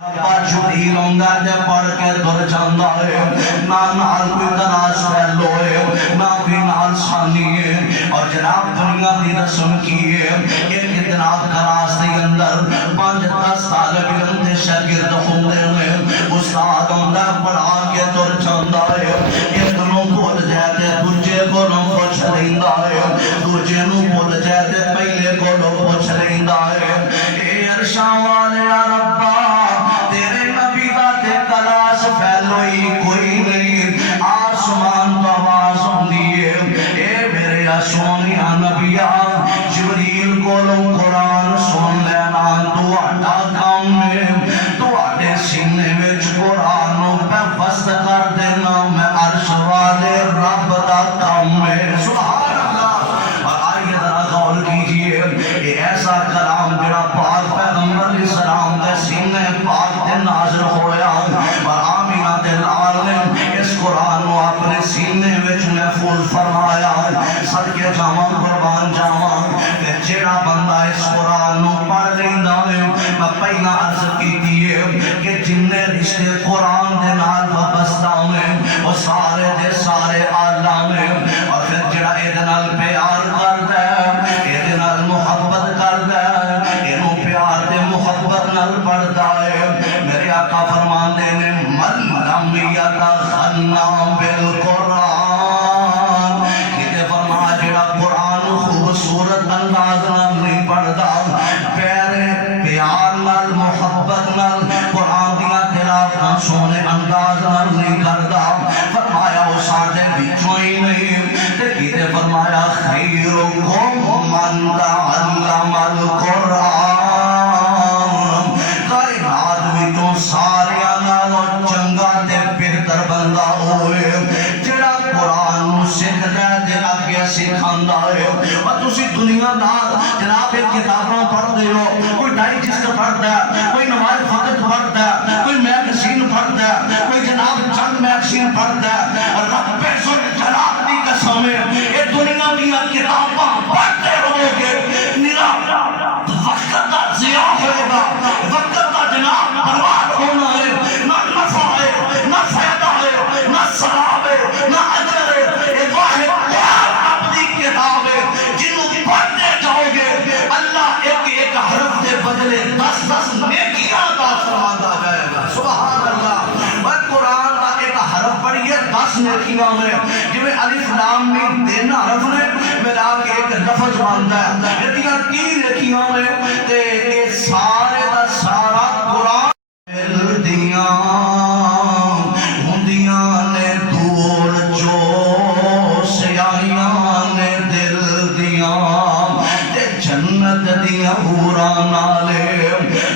جبریل آندا تے پڑھ کے تر جاندا ہے نہ نال کوئی تلاش پہلو ہے نہ کوئی نال ثانی ہے اور جناب دنیا دی رسم کی ہے ایک جناب کلاس دے اندر 5-10 طالب علم تے شاگرد ہوندے ہیں استاد آندا پڑھا کے تر جاندا ہے ایک نو بھول جائے تے دوجے کولوں پوچھ لیندا ہے دوجے نو بھول جائے تے پہلے کولوں پوچھ لیندا ہے اے عرشاں والے یا ربا پھیلوئی کوئی نہیں آسمان تو آواز ہوندی ہے اے میرے سونیا نبیا جبریل کولوں قرآن سن لینا تہاڈا کام ہے تہاڈے سینے وچ قرآن پہ بست کر دینا میں عرش والے رب دا کام ہے سبحان اللہ اور آئیے ذرا غور کیجئے یہ ایسا کلام جڑا پاک پیغمبر علیہ السلام دے سینے پاک تے نازل ہویا اور اس قرآن کو اپنے سینے وچ محفوظ فرمایا صدقے جاواں قربان جاواں کہ جڑا بندہ اس قرآن کو پڑھ لیندا ہے میں پہلا عرض کیتی ہے کہ جننے رشتے قرآن دے نال وابستہ ہیں وہ سارے دے سارے اعلیٰ ہیں اور پھر جڑا اے دے نال پیار کردا ہے اے دے نال محبت کردا ہے اینو پیار تے محبت نال پڑھدا ہے میرے آقا فرماندے نے من لم یتغنى بالقرآن کہتے فرمایا جڑا قرآن خوبصورت انداز نال نہیں پڑھدا پیار نال محبت نال قرآن دیا تلاوتاں سونے انداز نال نہیں کردا فرمایا وہ ساڈے وچوں ہی نہیں تے کہتے فرمایا خیرکم من تعلم القرآن کائنات وچوں سارے نالوں چنگا تے بہتر بندہ ہوئے جڑا قرآن نو سکھدا تے اگے سکھاندا ہے اور تسی دنیا دار جناب ایک کتاباں پڑھدے ہو کوئی ڈائجسٹ پڑھدا ہے کوئی نواز فقط پڑھدا ہے کوئی میگزین پڑھدا ہے کوئی جناب چند میگزین پڑھدا ہے اور رب جلال دی قسم ہے یہ دنیا دیا کتاباں پڑھتے رہو گے نرا وقت کا ضیاء ہوئے گا وقت کا جناب برباد ہونا ہے نہ نفع ہے نہ فائدہ ہے نہ ثواب ہے نہ اجر ہے ایک واحد آپ کی کتاب ہے جنہوں پڑھتے جاؤ گے اللہ ایک ایک حرف کے بدلے 10 نیکیاں عطا فرماتا جائے گا سبحان اللہ اور قرآن کا ایک حرف پڑھیے 10 نیکیاں میں جویں الف لام میم 3 حرف نے ملا کے ایک لفظ بنتا ہے یہ 3 نیکیاں میں تے یہ سارے دا سارا قرآن دل دیاں ہندیاں نے دور جو سیاہیاں نے دل دیاں تے جنت دیاں حوراں نالے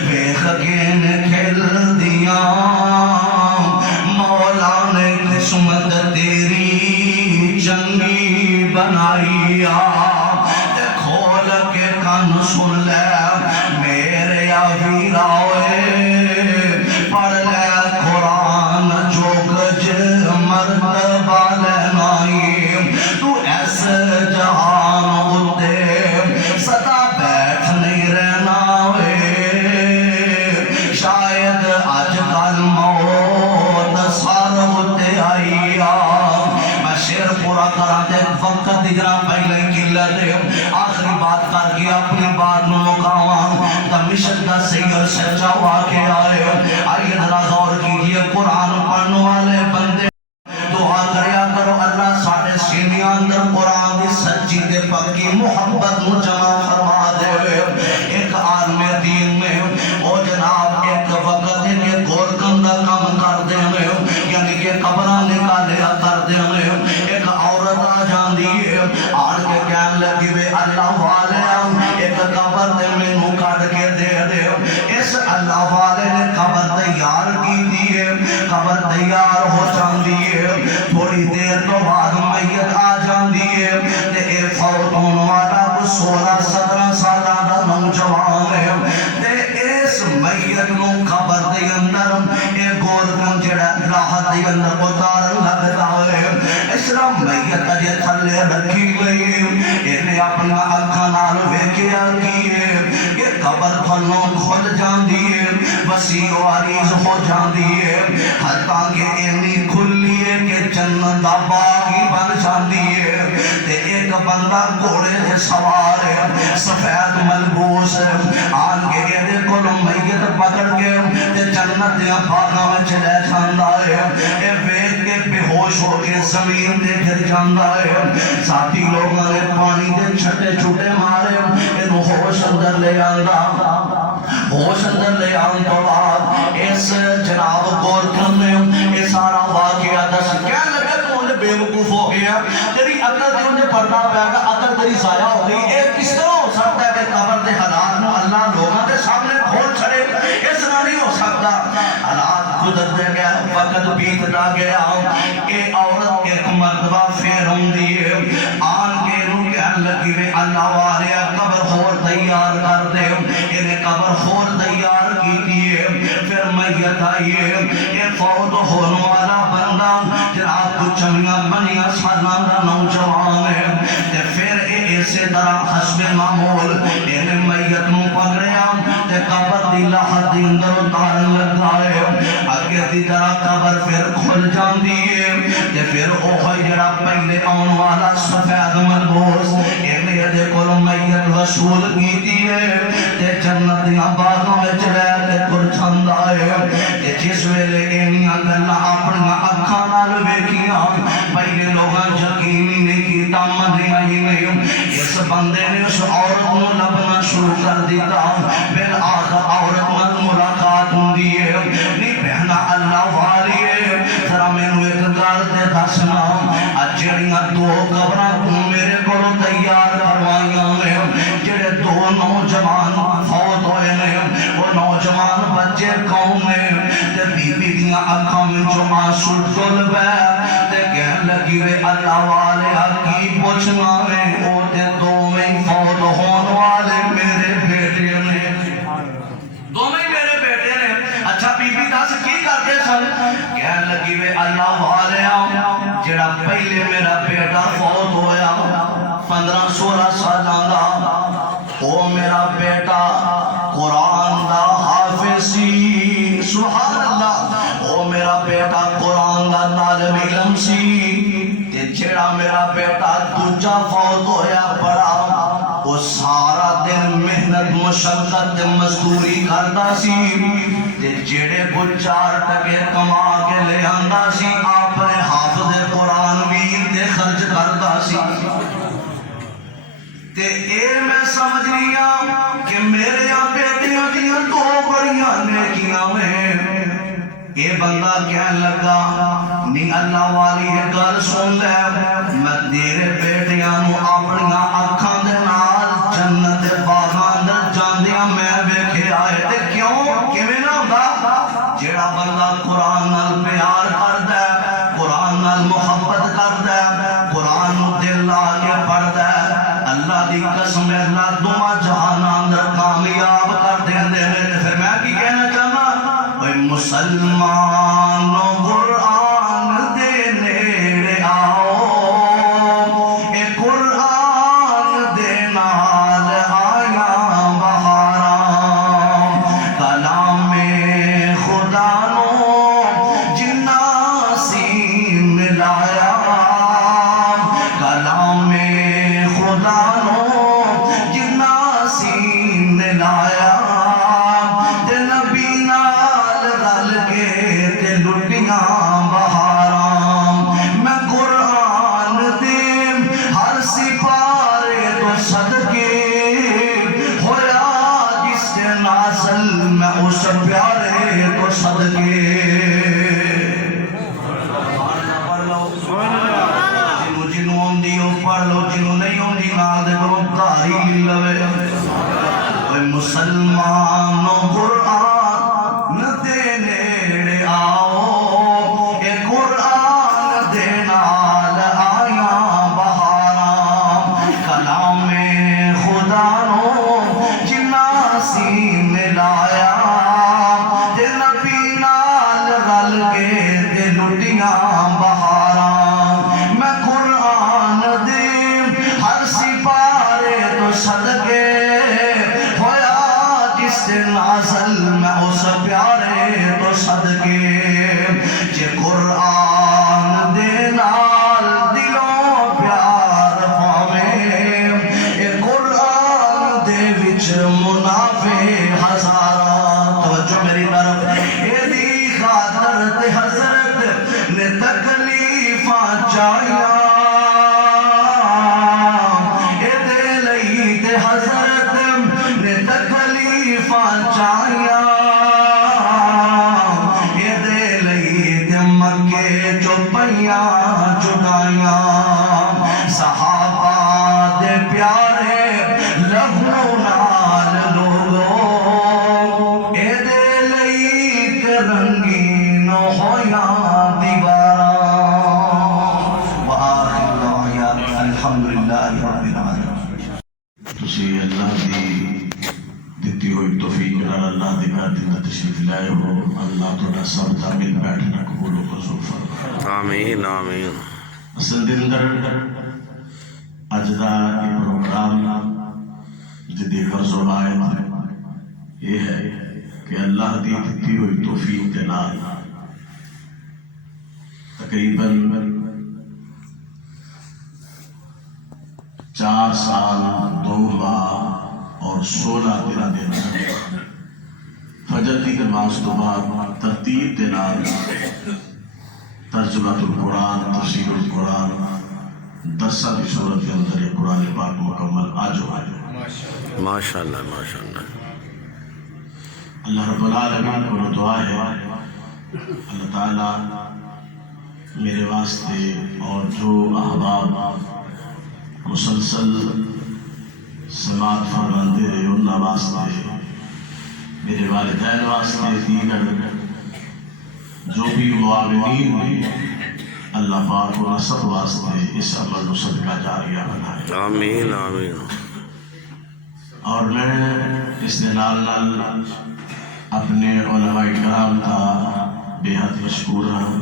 ویکھ کے نے کھل دیاں مولا نے قسمت تیری چنگی بنائی تے کھول کے کان سن لے میرے ویراوے پڑھ لے قرآن جو کچھ مرتبہ لینائی تو ایس جہان ہوتے سدا بیٹھ نہیں رہنا شاید آج کل موت سار ہوتے آئی میں شیر پورا کرا دے وقت دیگرہ پہلے قلت آخری بات کر کے اپنی بات میں مقاواں دمشق کا سید سچا واقعہ ہے آئیے ذرا غور کیجئے قرآن پڑھنے والے بندے دعا کریا کرو اللہ ساڑھے سینے اندر قرآن دی سچی تے پکی محبت نو جمع فرما دے ایک عالم دین میں او جناب ایک وقت کے گور کندہ کام کر دے یعنی کہ قبرہ نکالیا کر دے ایک عورت آ جان دیئے آن کے کہن لگی وے اللہ والے ایک قبر دے میں نو کاٹ کے دے دے اس اللہ والے نے قبر تیار کی دیئے قبر تیار ہو جان دیئے تھوڑی دیر تو بعد میت آ جان دیئے تے اے فوت ہونے والا کو 16-17 سالہ دا نوجوان ہے تے اس میت نو قبر دے اندر اے گور کن جڑا راحت دے اندر اتار لگتا ہے اس طرح میت اجے تھلے رکھی گئی انہیں اپنا اکھا نال ویکھیا کیے کہ قبر کھنوں کھل جان دیئے وسیع و عریض ہو جاندی ہے حتیٰ کہ اینی کھلی ہے کہ جنت دا باغ ہی بن جاندی ہے تے ایک بندہ گھوڑے دے سوار ہے سفید ملبوس ہے آن کے ایدے کو میت پکڑ کے تے جنت دیا باغاں میں چلے جاندا ہے اے ویک کے بے ہوش ہو کے زمین دے گر جاندا ہے ساتھی لوگوں نے پانی دے چھٹے چھوٹے مارے انہوں ہوش اندر لے آندا ہوش اندر لے آن تو بعد اس جناب غور کرنے یہ سارا واقعہ دس کہنے لگا تو انہیں بے وقوف ہو گیا تیری عقل تے انہیں پڑھنا پیا گا عقل تیری ضائع ہو گئی ایک کس طرح ہو سکتا ہے کہ قبر دے حالات نو اللہ لوگوں کے سامنے کھول چھڑے اس طرح نہیں ہو سکتا حالات گزرتے گیا وقت بیتتا گیا ایک عورت ایک مرتبہ پھر ہوں دیئے آن کے رو کہنے لگی وے اللہ والے قبر خور تیار کر دے انہیں قبر خور تیار کی دیئے پھر میت آئیے یہ فوت ہونے والا بندہ جناب کچھ چمیاں بنیاں سالان دا نوجوان ہے تے پھر ایسے طرح حسب معمول انہیں میت نو پکڑیا تے قبر دی لاحت دی اندر اتارن لگا ہے اگے دی طرح قبر پھر کھل جان دیئے تے پھر اوہی جڑا پہلے آن والا سفید ملبوس انہیں دے کلو میت وصول کی دیئے تے جنت دیاں باغوں میں چلے تے کل چھندا ہے تے جس ویلے انیاں گلہ اپنیاں اکھاں نال ویکھیاں پہلے لوگاں یقینی نہیں کیتا منیا ہی نہیں اس بندے نے اس عورت نو لبنا شروع کر دیتا بالآخر عورت نال ملاقات ہوندی ہے نہیں بہنا اللہ والی ہے ذرا مینوں ایک گل تے دسنا جڑیاں دو قبراں تو میرے کولوں تیار کروائیاں نے جڑے دو نوجوان فوت ہوئے نے وہ نوجوان بچے کون نے تے بی بی دیاں اکھاں وچوں آنسو ڈل پے تے کہن لگی وے اللہ والے کی پوچھنا ہے او تے دوویں فوت ہون والے میرے بیٹے نے دوویں میرے بیٹے نے اچھا بی بی دس کی کرتے سن کہن لگی وے اللہ والے جڑا پہلے میرا بیٹا فوت ہویا 15-16 سالاں دا او میرا بیٹا قرآن دا حافظ سی سبحان اللہ او میرا بیٹا قرآن دا طالب علم سی تے جڑا میرا بیٹا دوجا فوت ہویا بڑا وہ سارا دن محنت مشقت مزدوری کردا سی تے جڑے کو 4 ٹکے کما کے لے آندا سی آپ حافظ قرآن ویر تے خرچ کردا سی تے اے میں سمجھ لیا کہ میرے بیٹیاں دیاں دو بڑیاں نیکیاں میں اے بندہ کہنے لگا نہیں اللہ والی ہے گل سن لے میں تیرے بیٹیاں نو اپنیاں اکھاں دے نال جنت دے باغاں اندر جاندیاں میں ویکھے آئے تے کیوں کیویں نہ ہوندا جیڑا بندہ قرآن نال پیار کردا ہے قرآن نال محبت کردا ہے قرآن نو دل لا کے پڑھدا ہے اللہ دی قسم اللہ دوواں جہاناں اندر کامیاب کر دیندے نے پھر میں کی کہنا چاہنا اوے مسلمانو قرآن دے نیڑے آؤ اے قرآن دے نال آیا بہاراں کلام خدا نو جنہ سین ملایا کلام خدا نو جنہ سین ملایا تے نبی نال رل کے تے لٹیاں بہاراں میں قرآن دے ہر سپارے تو صدقے ہویا جس کے نازل میں اس پیارے تو صدقے پڑھ لو جنہوں نہیں ہوندی نال دے کرو داری لوے اوے مسلمانو قرآن دے نیڑے آؤ اے قرآن دے نال آیا بہاراں کلام خدا نو جنہ سین ملایا تے نبی نال تو صدقے جے قرآن دے نال دلوں پیار پاویں اے قرآن دے وچ منافع ہزاراں توجہ میری طرف اے دی خاطر تے حضرت نے تکلیفاں چاہیاں اے دے لئی تے حضرت نے تکلیفاں چاہیاں اے دے لئی تے مکے چو پئیاں چکائیاں صحابہ دے پیارے لہو نال لوگو اے دے لئی تے رنگین ہویاں دیواراں وآخر دعوانا الحمدللہ رب العالمین تسی اللہ دی دتی ہوئی توفیق نال اللہ دی گھر دے تشریف لائے ہو اللہ تہاڈا سب دا مل بیٹھنا قبول و منظور فرمائے آمین آمین اصل دے اندر اج دا یہ پروگرام جدی غرض و آیت یہ ہے کہ اللہ دی دتی ہوئی توفیق کے نال تقریباً 4 سال 2 ماہ اور 16 دن دے اندر فجر دی نماز تو بعد ترتیب دے نال ترجمہ القرآن تفسیر القرآن 10 کی صورت کے اندر یہ قرآن پاک مکمل آجو ماشاءاللہ ماشاءاللہ اللہ رب العالمین کو دعا ہے اللہ تعالیٰ میرے واسطے اور جو احباب مسلسل سماعت فرماندے رہے انہاں واسطے میرے والدین واسطے دیگر جو بھی معاونین ہیں اللہ پاک و سب واسطے اس عمل و صدقہ جاریہ بنائے آمین آمین اور میں اس نال اپنے علماء کرام کا بے حد مشکور ہوں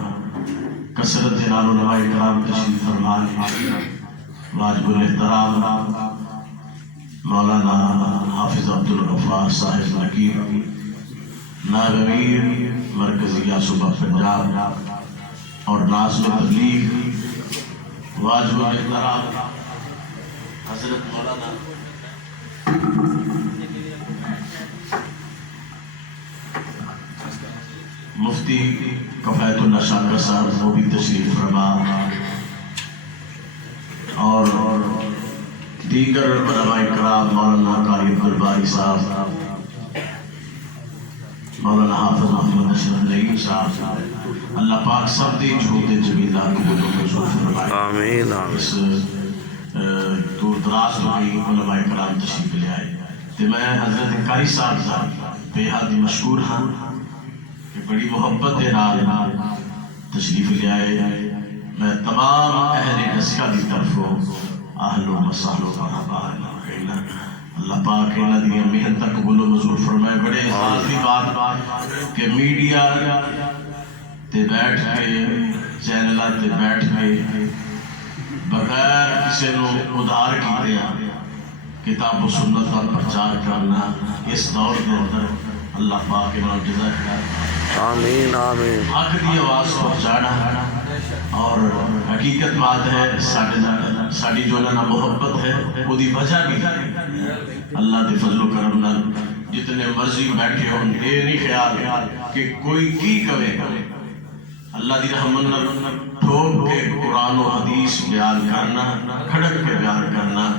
کثرت نال علماء کرام تشریف فرمائے واجب الاحترام مولانا حافظ عبدالغفار صاحب نقیب نائب امیر مرکزیہ صوبہ پنجاب اور ناظم تبلیغ واجب الاحترام حضرت مولانا مفتی کفایت اللہ شاکر صاحب وہ بھی تشریف فرما اور دیگر علماء کرام مولانا قاری عبدالباری صاحب مولانا حافظ محمد اشرف نعیم صاحب اللہ پاک سب دی جھوٹے جمیلہ قبول و منظور فرمائے آمین اس دور دراز میں علماء کرام تشریف لے آئے تو میں حضرت قاری صاحب بے حد مشکور ہاں کہ بڑی محبت دے نال تشریف لے آئے میں تمام اہل ڈسکا دی طرف اہل و مساحل و مرحبا اللہ پاک انہاں دی محنت قبول و منظور فرمائے بڑے احساس دی بات کہ میڈیا تے بیٹھ کے چینلاں تے بیٹھ کے بغیر کسی نو ادھار کیتے کتاب و سنت کا پرچار کرنا اس دور کے اندر اللہ پاک انہاں جزا خیر آمین آمین حق دی آواز پہنچانا اور حقیقت بات ہے ساڑی جو نا محبت ہے وہ دی وجہ بھی اللہ دے فضل و کرم نال جتنے مرضی بیٹھے ہوں یہ نہیں خیال کہ کوئی کی کرے اللہ دی رحمت نال ٹھوک کے قرآن و حدیث بیان کرنا کھڑک کے بیان کرنا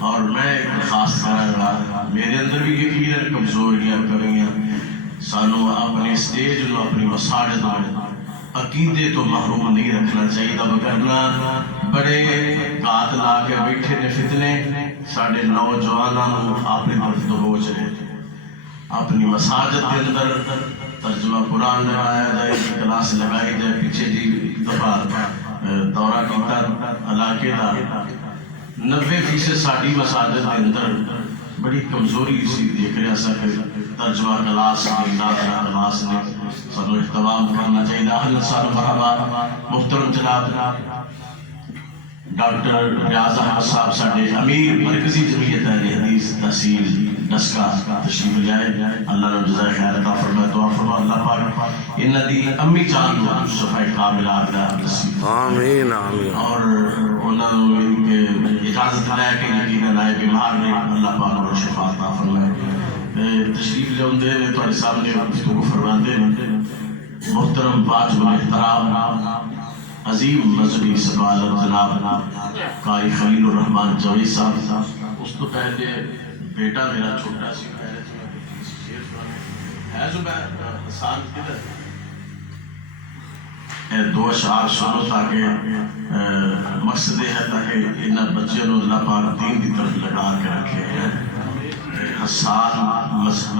اور میں ایک خاص کروں گا میرے اندر بھی یقیناً کمزوریاں کمیاں سانو اپنے سٹیج نو اپنی مساجد عقیدے تو محروم نہیں رکھنا چاہیے وگرنہ بڑے قات لا کے بیٹھے نے فتنے ساڑھے نوجوانوں اپنی طرف دبوچ رہے اپنی مساجد کے اندر ترجمہ قرآن لگایا جائے کلاس لگائی جائے پیچھے جی دفعہ دورہ کیتا علاقے دا 90% ساڑھی مساجد کے اندر بڑی کمزوری سی دیکھ رہا سا کہ ترجمہ کلاس نے ناظرہ کلاس نے سنو احتمام کرنا چاہیے اہل سال مرحبا محترم جناب ڈاکٹر ریاض احمد صاحب ساڑھے امیر مرکزی جمعیت اہل حدیث تحصیل 10 کا تشریف لے آئے. اللہ نے جزائے خیر عطا فرمائے. دعا فرما اللہ پاک ان دی امی جان کو صفائی قابل عادلہ نصیب آمین آمین. اور انہوں نے اجازت لے کے یقیناً آئے بیمار نے اللہ پاک اور شفا عطا فرمائے. تشریف لے آتے ہیں تھوڑے سامنے گفتگو فرماتے ہیں. محترم باج احترام عظیم مذہبی سبالت جناب قاری خلیل الرحمان جوئی صاحب. اس تو پہلے بیٹا میرا چھوٹا سی ہے زبیر حسان کدھر دو اشعار سنو تاکہ مقصد ہے تاکہ ان بچوں نے اللہ پاک دین کی طرف لگا کے رکھے ہیں. حسان مذہب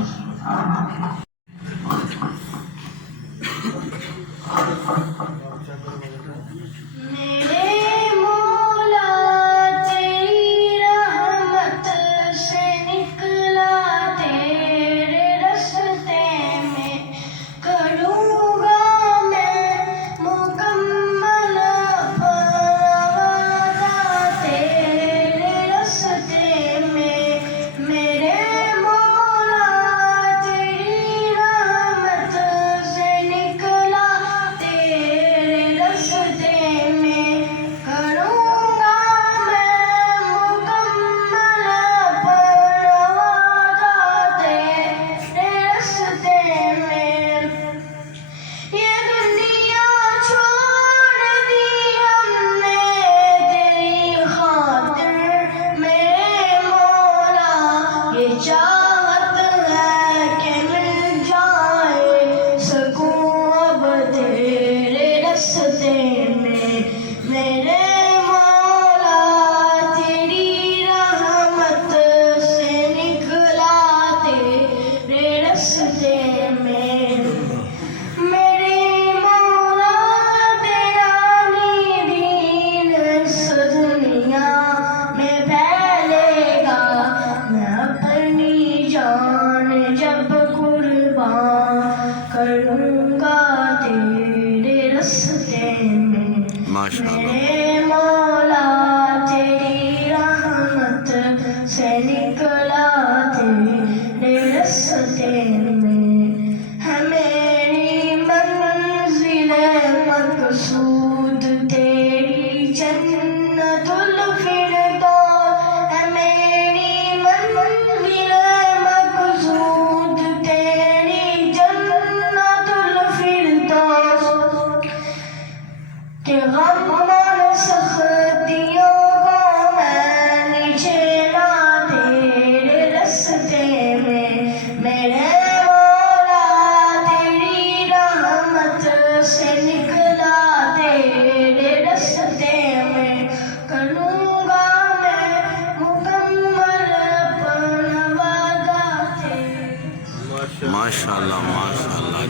ماشاءاللہ ماشاءاللہ.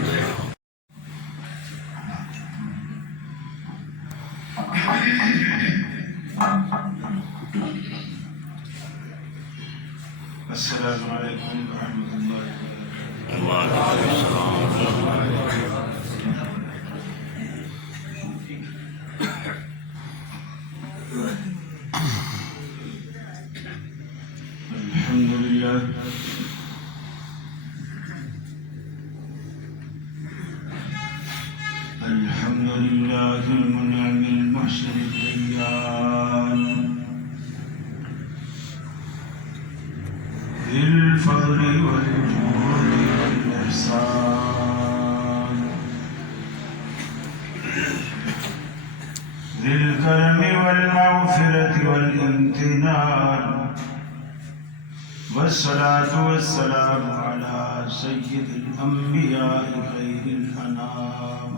السلام علیکم ورحمۃ اللہ وعلیکم السلام. الحمد للہ الحمد للہ المنعم المحسن الديان ذي الفضل والجود والإحسان ذي الكرم والمغفرة والامتنان والصلاة والسلام على سيد الأنبياء خير الأنام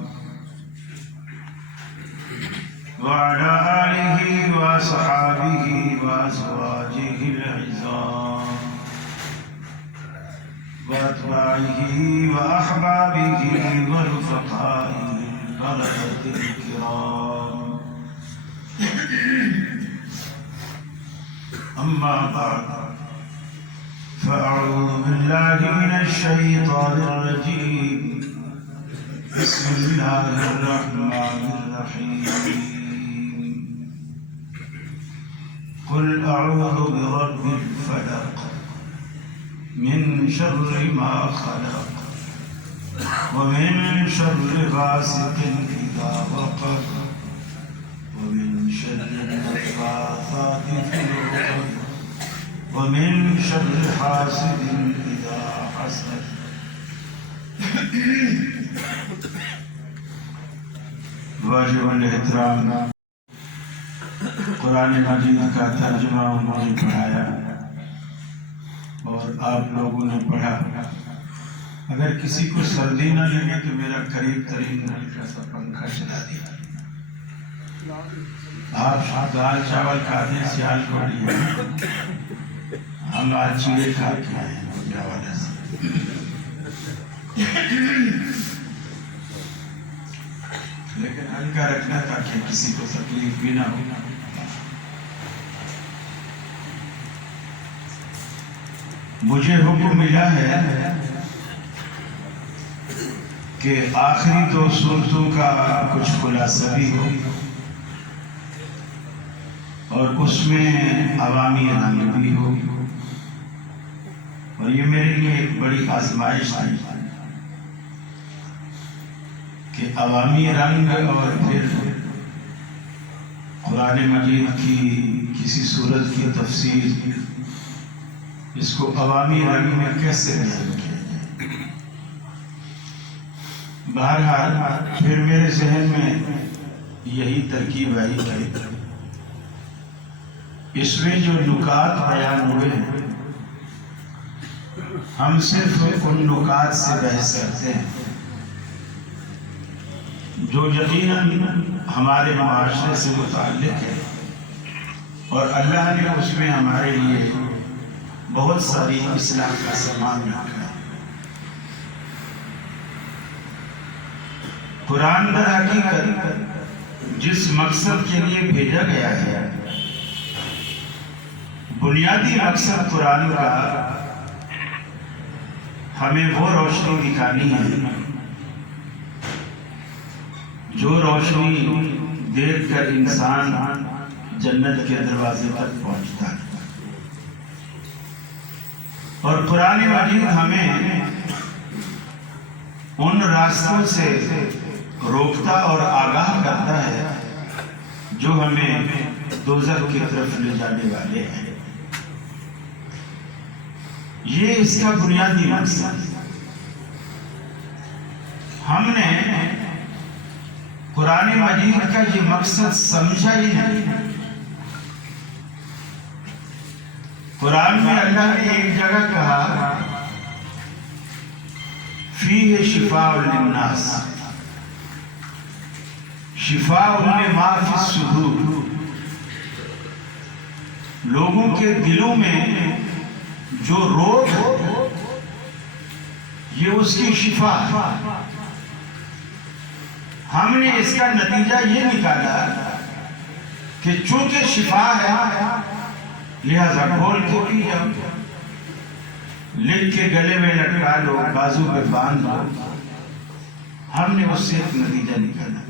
وعلى آله وصحابه وأزواجه العظام وأتباعه وأحبابه ورفقائه البركة الكرام. أما بعد فأعوذ بالله من الشيطان الرجيم. بسم الله الرحمن الرحيم. قل أعوذ برب الفلق من شر ما خلق ومن شر غاسق إذا وقب ومن شر النفاثات في العقد ومن شر حاسد إذا حسد. واجب الاحترام قرآن مجید کا ترجمہ انہوں نے پڑھایا اور آپ لوگوں نے پڑھا. اگر کسی کو سردی نہ لگے تو میرا قریب ترین ہلکا سا پنکھا چلا دیا. آپ دال چاول کھاتے ہیں سیال کو لیا، ہم آج چیڑے کھا کے آئے ہیں کیا وجہ سے. لیکن ہلکا رکھنا تاکہ کسی کو تکلیف بھی نہ ہو. مجھے حکم ملا ہے کہ آخری 2 سورتوں کا کچھ خلاصہ بھی ہو اور اس میں عوامی رنگ بھی ہو. اور یہ میرے لیے ایک بڑی آزمائش تھی کہ عوامی رنگ اور پھر قرآن مجید کی کسی سورت کی تفسیر، اس کو عوامی رنگ میں کیسے بیان کیا جائے. بہرحال پھر میرے ذہن میں یہی ترکیب آئی کہ اس میں جو نکات بیان ہوئے ہیں ہم صرف ان نکات سے بحث کرتے ہیں جو یقیناً ہمارے معاشرے سے متعلق ہے، اور اللہ نے اس میں ہمارے لیے بہت ساری اصلاح کا سامان رکھا ہے. قرآن در حقیقت جس مقصد کے لیے بھیجا گیا ہے، بنیادی مقصد قرآن کا ہمیں وہ روشنی دکھانی ہے جو روشنی دیکھ کر انسان جنت کے دروازے تک پہنچتا ہے. اور قرآن مجید ہمیں ان راستوں سے روکتا اور آگاہ کرتا ہے جو ہمیں دوزخ کی طرف لے جانے والے ہیں. یہ اس کا بنیادی مقصد. ہم نے قرآن مجید کا یہ مقصد سمجھا ہی نہیں. قرآن میں اللہ نے ایک جگہ کہا فیہ شفاء للناس، شفاء لما فی الصدور، لوگوں کے دلوں میں جو روگ ہے یہ اس کی شفا ہے. ہم نے اس کا نتیجہ یہ نکالا کہ چونکہ شفا ہے لہذا کھول کے پی جاؤ، لکھ کے گلے میں لٹکا لو، بازو پہ باندھ لو. ہم نے اس سے ایک نتیجہ نکالا.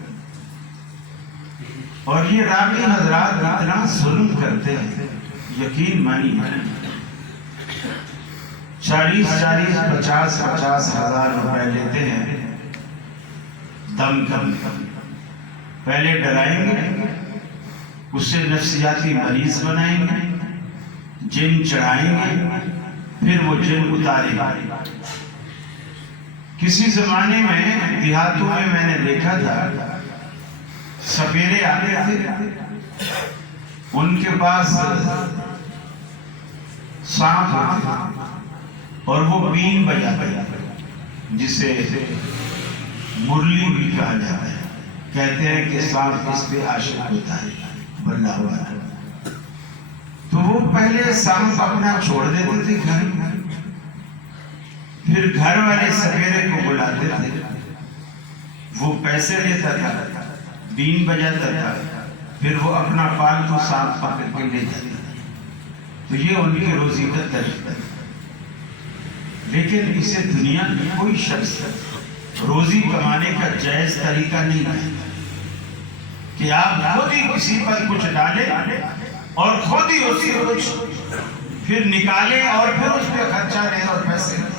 اور یہ راغی حضرات اتنا ظلم کرتے ہیں، یقین مانی 40-50 ہزار روپے لیتے ہیں دم کم. پہلے ڈرائیں گے، اس سے نفسیاتی مریض بنائیں گے، جن چڑھائیں گے، پھر وہ جن اتاریں گے. کسی زمانے میں دیہاتوں میں نے دیکھا تھا سپیرے آتے تھے، ان کے پاس سانپ ہوتے اور وہ بین بجاتے جسے مرلی بھی کہا جاتا ہے. کہتے ہیں کہ سانپ اس پہ عاشق ہوتا ہے، بندہ ہوا ہے. تو وہ پہلے سانپ اپنا چھوڑ دیتے تھے گھر، پھر گھر والے سپیرے کو بلاتے تھے، وہ پیسے لیتا تھا، بین بجاتا تھا، پھر وہ اپنا پالتو سانپ پکڑ کے لے جاتا تھا. تو یہ ان کی روزی کا طریقہ ہے. لیکن اسے دنیا میں کوئی شخص روزی کمانے کا جائز طریقہ نہیں ہے کہ آپ خود ہی کسی پر کچھ ڈالیں اور خود ہی اسی کچھ پھر نکالیں اور پھر اس پہ خرچہ لیں اور پیسے لیں۔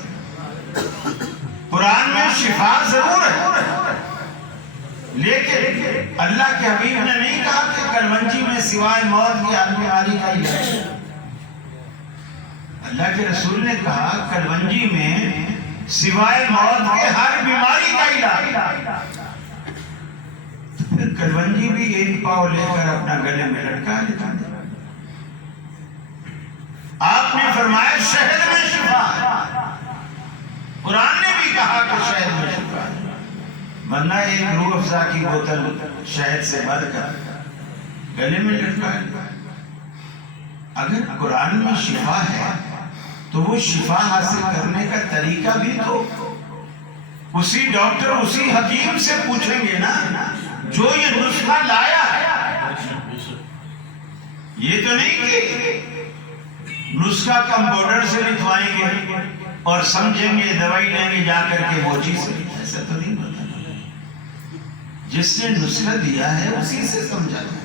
قرآن میں شفا ضرور ہے، لیکن اللہ کے حبیب نے نہیں کہا کہ کلونجی میں سوائے موت کی ہر بیماری کا علاج ہے۔ اللہ کے رسول نے کہا کلونجی میں سوائے موت کے ہر بیماری کا علاج۔ پھر کلونجی بھی ایک پاؤ لے کر اپنا گلے میں لٹکا لیتا ہے۔ آپ نے فرمایا شہد میں شفا ہے، قرآن نے بھی کہا کہ شہد میں شفا ہے، ورنہ ایک روح افزا کی بوتل شہد سے بھر کر گلے میں لٹکا لیا۔ اگر قرآن میں شفا ہے تو وہ شفا حاصل کرنے کا طریقہ بھی تو اسی ڈاکٹر اسی حکیم سے پوچھیں گے نا جو یہ نسخہ لایا ہے۔ یہ تو نہیں کہ نسخہ کمپیوٹر سے لکھوائیں گے اور سمجھیں گے، دوائی لیں گے جا کر کے وہ چیز سے، ایسا تو نہیں ہوتا۔ جس نے نسخہ دیا ہے اسی سے سمجھا جائے۔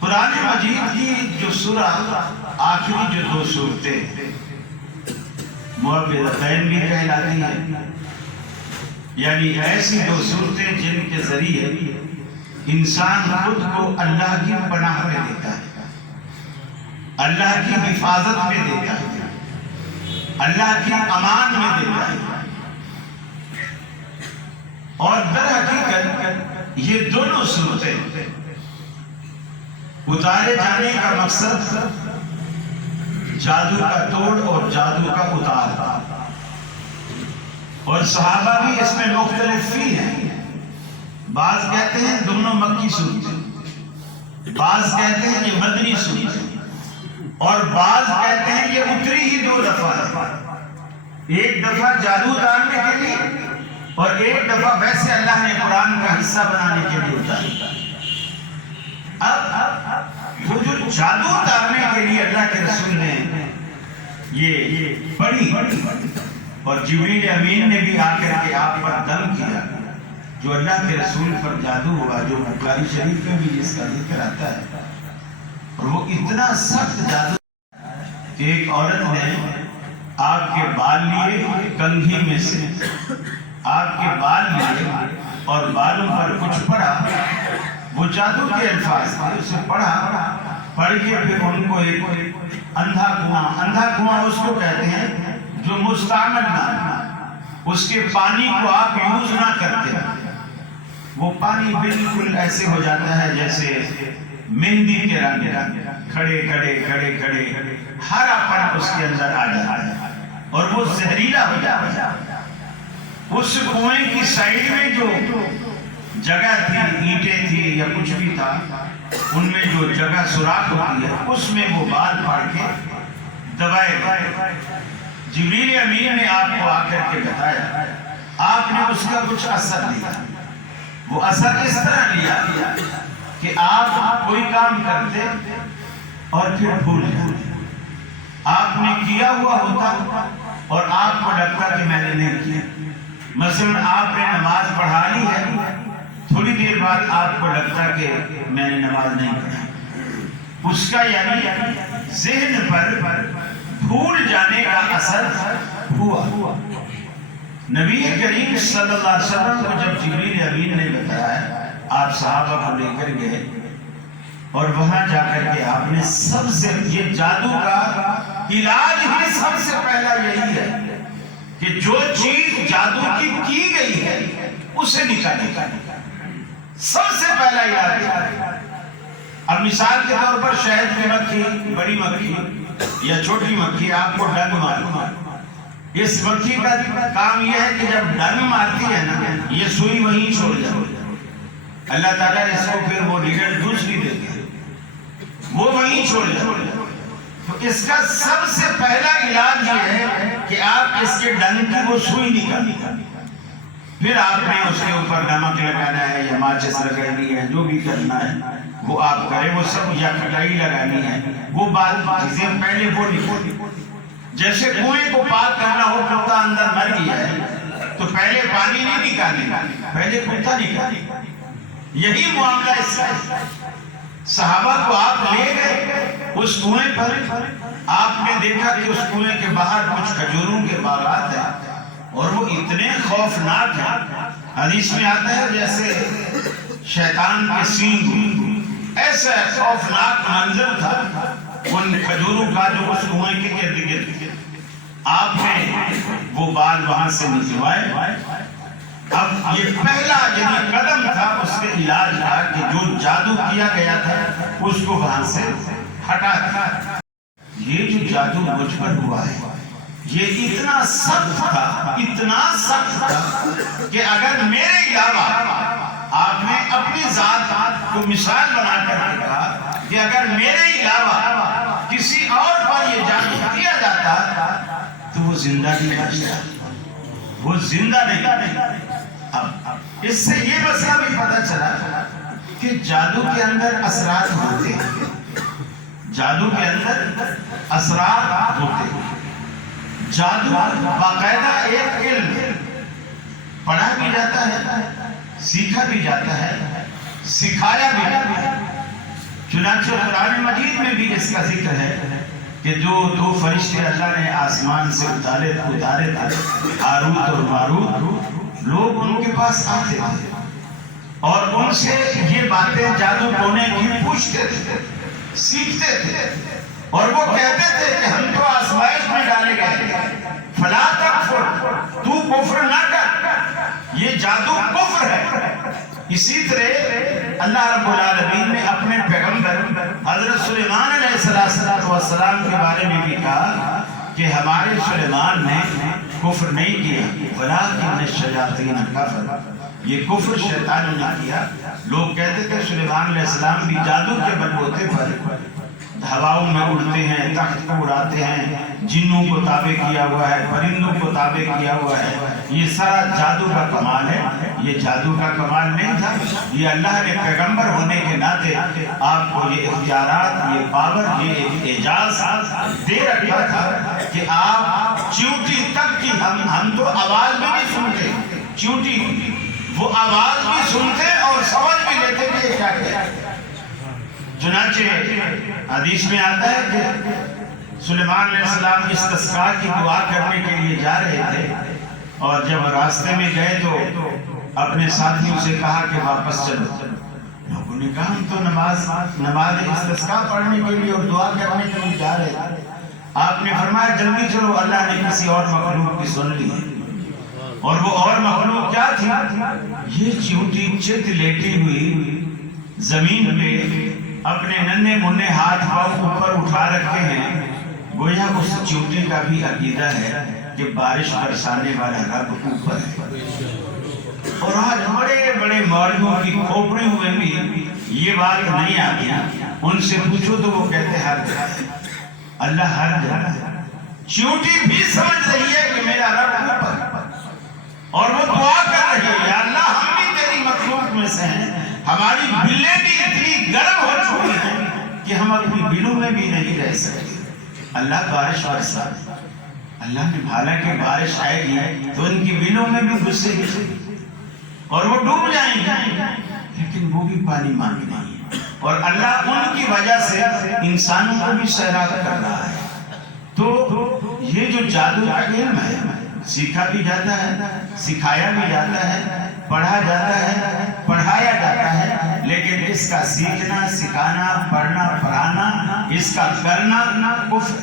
قرآن مجید کی جو سورہ آخری جو دو صورتیں معوذتین بھی کہلاتی ہیں، یعنی ایسی دو صورتیں جن کے ذریعے انسان خود کو اللہ کی پناہ میں دیتا ہے، اللہ کی حفاظت میں دیتا ہے، اللہ کی امان میں دیتا ہے۔ اور در حقیقت یہ دونوں صورتیں اتارے جانے کا مقصد جادو کا توڑ اور جادو کا اتار، اور صحابہ بھی اس میں مختلف بھی ہیں۔ بعض کہتے ہیں دونوں مکی صورتیں، بعض کہتے ہیں یہ مدنی صورتیں، اور بعض کہتے ہیں یہ اتری ہی دو دفعہ ہے، ایک دفعہ جادو اتارنے کے لیے اور ایک دفعہ ویسے اللہ نے قرآن کا حصہ بنانے کے لیے اتاری۔ اب وہ جو جادو اتارنے کے لیے اللہ کے رسول نے یہ پڑھی اور جبریل امین نے بھی آ کر کے آپ پر دم کیا، جو اللہ کے رسول پر جادو ہوا، جو بخاری شریف میں بھی اس کا ذکر آتا ہے، اور وہ اتنا سخت جادو کہ ایک عورت نے آپ کے بال لیے کنگھی میں سے، آپ کے بال لیے اور بالوں پر کچھ پڑھا، وہ جادو کے الفاظ تھے، اسے پڑھا، پڑھ کے پھر ان کو ایک اندھا کنواں اس کو کہتے ہیں جو مستعمل نہ، اس کے پانی کو آپ یوز نہ کرتے، وہ پانی بالکل ایسے ہو جاتا ہے جیسے مہندی کے رنگ، کھڑے کھڑے کھڑے کھڑے ہرا پن اس کے اندر آ جاتا ہے اور وہ زہریلا ہو جاتا ہے۔ اس کنویں کی سائڈ میں جو جگہ تھی، اینٹیں تھی یا کچھ بھی تھا، ان میں جو جگہ سوراخ ہوتی ہے اس میں وہ بال پھاڑ کے دبائے۔ جبریل امین نے آپ کو آ کر کے بتایا، آپ نے اس کا کچھ اثر لیا۔ وہ اثر اس طرح لیا کہ آپ کوئی کام کرتے اور پھر بھول جاتے، آپ نے کیا ہوا ہوتا اور آپ کو لگتا کہ میں نے نہیں کیا۔ مثلا آپ نے نماز پڑھا لی ہے، تھوڑی دیر بعد آپ کو لگتا کہ میں نے نماز نہیں پڑھی، اس کا یعنی ذہن پر بھول جانے کا اثر ہوا۔ نبی کریم صلی اللہ علیہ وسلم کو جب جبریل امین نے بتایا، آپ صحابہ کو لے کر گئے اور وہاں جا کر کے آپ نے سب سے، یہ جادو کا علاج ہی سب سے پہلا یہی ہے کہ جو چیز جادو کی گئی ہے اسے نکالے، سب سے پہلا علاج۔ اب مثال کے طور پر شہد میں مکھی، بڑی مکھی یا چھوٹی مکھی آپ کو ڈنگ مارتی، اس مکھی کا کام یہ ہے کہ جب ڈنگ مارتی ہے نا، یہ سوئی وہیں چھوڑ جاتی ہے، اللہ تعالیٰ اس کو پھر وہ نیڈل دوسری دیتی ہے، وہ وہیں چھوڑ جاتی ہے۔ تو اس کا سب سے پہلا علاج یہ ہے کہ آپ اس کے ڈنگ کی وہ سوئی نکالیں، پھر آپ نے اس کے اوپر نمک لگانا ہے یا ماچس لگانی ہے، جو بھی کرنا ہے وہ آپ کریں، وہ سب، یا کھٹائی لگانی ہے، وہ بات چیزیں پہلے وہ نکالیں۔ جیسے کنویں کو پاک کرنا ہو، کتا اندر مر گیا ہے تو پہلے پانی نہیں نکالے، پہلے کتا نکالے، یہی معاملہ اس کا ہے۔ صحابہ کو آپ لے گئے اس کنویں پر، آپ نے دیکھا کہ اس کنویں کے باہر کچھ کھجوروں کے باغات ہیں اور وہ اتنے خوفناک ہیں، حدیث میں آتا ہے جیسے شیطان کے سینگ، ایسا خوفناک منظر تھا ان کھجوروں کا جو اس کنویں کے ارد گرد۔ آپ نے وہ بال وہاں سے نکلوائے۔ اب یہ پہلا یعنی قدم تھا اس کے علاج کا کہ جو جادو کیا گیا تھا اس کو وہاں سے ہٹا تھا۔ یہ جو جادو مجھ پر ہوا ہے یہ اتنا سخت تھا کہ اگر میرے علاوہ، آپ نے اپنی ذات کو مثال بنا کر کہا کہ اگر میرے علاوہ کسی اور پر یہ جادو کیا جاتا تو وہ زندہ نہیں بچتا، وہ زندہ نہیں۔ اب اس سے یہ مسئلہ بھی پتہ چلا کہ جادو کے اندر اثرات ہوتے ہیں، جادو کے اندر اثرات ہوتے ہیں۔ جادو باقاعدہ ایک علم، پڑھا بھی جاتا ہے، سیکھا بھی جاتا ہے، سکھایا بھی جاتا ہے۔ چنانچہ قرآن مجید میں بھی اس کا ذکر ہے کہ جو دو فرشتے اللہ نے آسمان سے اتارے تھے، ہاروت اور ماروت، لوگ ان کے پاس آتے تھے اور ان سے یہ باتیں جادو ٹونے کی پوچھتے تھے، سیکھتے تھے، اور وہ کہتے تھے کہ ہم تو آزمائش میں ڈالے گئے، فلا تکفر، تو کفر نہ کر، یہ جادو کفر ہے۔ اسی طرح اللہ رب العالمین نے اپنے پیغمبر حضرت سلیمان علیہ السلام کے بارے میں بھی کہا کہ ہمارے سلیمان نے کفر نہیں کیا، وَلَٰكِنَّ الشَّيَاطِينَ كَفَرُوا، یہ کفر شیطان نے کیا۔ لوگ کہتے تھے سلیمان علیہ السلام بھی جادو کے بلبوتے پر ہواؤں میں اڑتے ہیں، تخت کو اڑاتے ہیں، جنوں کو تابع کیا ہوا ہے، پرندوں کو تابع کیا ہوا ہے، یہ سارا جادو کا کمال ہے۔ یہ جادو کا کمال نہیں تھا، یہ اللہ نے پیغمبر ہونے کے ناطے آپ کو یہ اختیارات، یہ پاور، یہ اعجاز دے رکھا تھا کہ آپ چیونٹی تک کی، ہم تو آواز بھی نہیں سنتے، چیونٹی وہ آواز بھی سنتے اور سمجھ بھی لیتے کہ یہ کیا کہتا ہے۔ چنانچہ حدیث میں آتا ہے کہ سلیمان علیہ السلام استسقاء کی دعا کرنے کے لیے جا رہے تھے اور جب راستے میں گئے تو اپنے ساتھیوں سے کہا کہ واپس چلو۔ لوگوں نے کہا ہم تو نماز استسقاء پڑھنے کے لیے اور دعا کرنے کے لیے جا رہے تھے۔ آپ نے فرمایا جلدی چلو، اللہ نے کسی اور مخلوق کی سن لی ہے۔ اور وہ اور مخلوق کیا تھی؟ یہ چیونٹی چت لیٹی ہوئی زمین پہ اپنے ننھے منھے ہاتھ پاؤں اوپر اٹھا رکھے ہیں، گویا اس چیونٹی کا بھی عقیدہ ہے کہ بارش برسانے والا رب اوپر ہے۔ اور آج بڑے بڑے مولویوں کی کھوپڑیوں میں بھی یہ بات نہیں آتی، ان سے پوچھو تو وہ کہتے ہیں ہر جگہ اللہ ہر جگہ ہے۔ چیونٹی بھی سمجھ رہی ہے کہ میرا رب اوپر ہے اور وہ دعا کر رہی ہے، یا اللہ ہم بھی تیری مخلوق میں سے ہیں، ہماری بلیں بھی اتنی گرم ہو چکی ہیں کہ ہم اپنی بلوں میں بھی نہیں رہ سکتے۔ اللہ بارش برسا، اللہ نے بھالا کہ بارش آئے گی تو ان کی بلوں میں بھی غصے گی اور وہ ڈوب جائیں گے، لیکن وہ بھی پانی مانگ رہی ہے اور اللہ ان کی وجہ سے انسانوں کو بھی سیراب کر رہا ہے۔ تو یہ جو جادو کا علم ہے سیکھا بھی جاتا ہے، سکھایا بھی جاتا ہے، پڑھا جاتا ہے، پڑھایا جاتا ہے، لیکن اس کا سیکھنا، سکھانا، پڑھنا، پڑھانا، اس کا کرنا کفر۔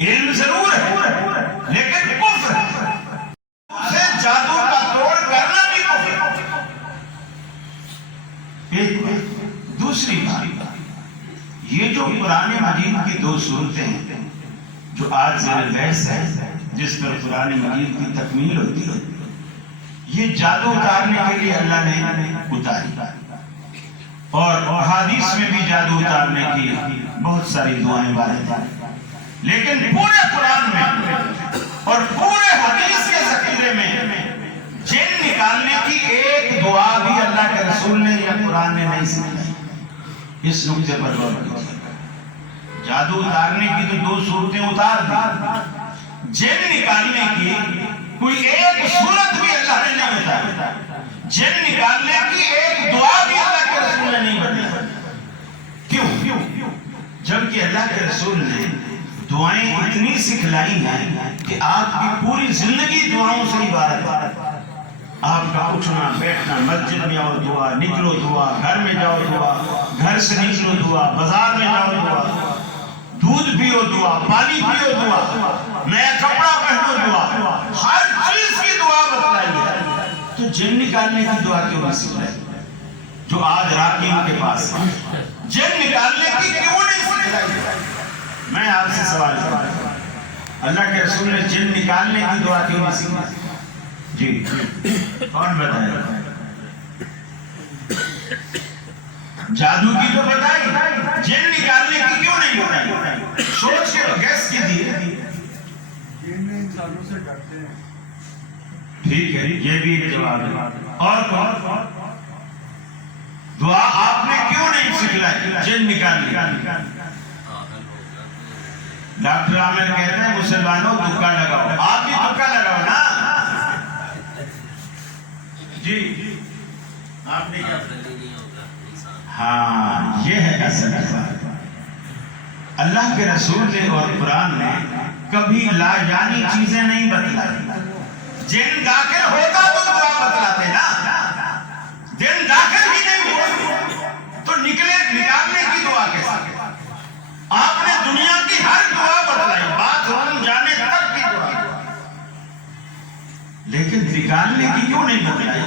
علم ضرور ہے لیکن کفر ہے، اسے جادو کا توڑ کرنا بھی کفر۔ دوسری بات، یہ جو قرآن مجید کی دو صورتیں ہیں جو آج زیر بحث ہے، جس پر قرآن مجید کی تکمیل ہوتی ہے، یہ جادو اتارنے کے لیے اللہ نے اتاری، اور حدیث میں بھی جادو اتارنے کی بہت ساری دعائیں وارد ہیں، لیکن پورے قرآن میں اور پورے حدیث کے ذخیرے میں جن نکالنے کی ایک دعا بھی اللہ کے رسول نے یا قرآن نے نہیں سکھائی۔ اس نقطے پر غور کیجیے، جادو اتارنے کی تو دو صورتیں اتار دی، جن نکالنے کی کوئی ایک صورت بھی اللہ نے نہیں بتائی، جن نکالنے کی ایک دعا بھی اللہ کے رسول نے نہیں بتائی۔ رسول نے دعائیں اتنی سکھلائی ہیں کہ آپ کی پوری زندگی دعاؤں سے عبارت ہے. آپ کا اٹھنا بیٹھنا، مسجد میں آؤ دعا، نکلو دعا، گھر میں جاؤ دعا، گھر سے نکلو دعا، بازار میں جاؤ دعا، دودھ پیو دعا، پانی پیو دعا، نیا کپڑا پہنو دعا، ہر چیز کی دعا بتلائی ہے. تو جن نکالنے کی دعا کیوں نہیں سکھلائی جو آج راکیم کے پاس ہے؟ جن نکالنے کی کیوں نہیں سکھلائی؟ میں آپ سے سوال کرتا ہوں، اللہ کے رسول نے جن نکالنے کی دعا کیوں نہیں سکھلائی؟ جی کون بتائے؟ جادو کی تو بتائی، جن نکالنے کی کیوں نہیں بتائی؟ سوچ کے گیس کی دی. جن انسانوں سے ڈرتے ہیں. ٹھیک ہے، یہ بھی ایک جواب ہے. اور کون؟ دعا آپ نے کیوں نہیں سکھلائی جن نکالنے؟ ڈاکٹر عامر کہتے ہیں مسلمانوں تکا لگاؤ. آپ بھی تکا لگاؤ نا. جی آپ نے کیا؟ ہاں یہ ہے اصل بات. اللہ کے رسول نے اور قرآن نے کبھی لا جانی چیزیں نہیں بتلائی. جن داخل ہوتا تو دعا بتلاتے نا. جن داخل ہی نہیں ہوا تو نکالنے کی دعا کیسے؟ آپ نے دنیا کی ہر دعا بتلائی، بات روم جانے تک کی دعا، لیکن نکالنے کی کیوں نہیں بتلائی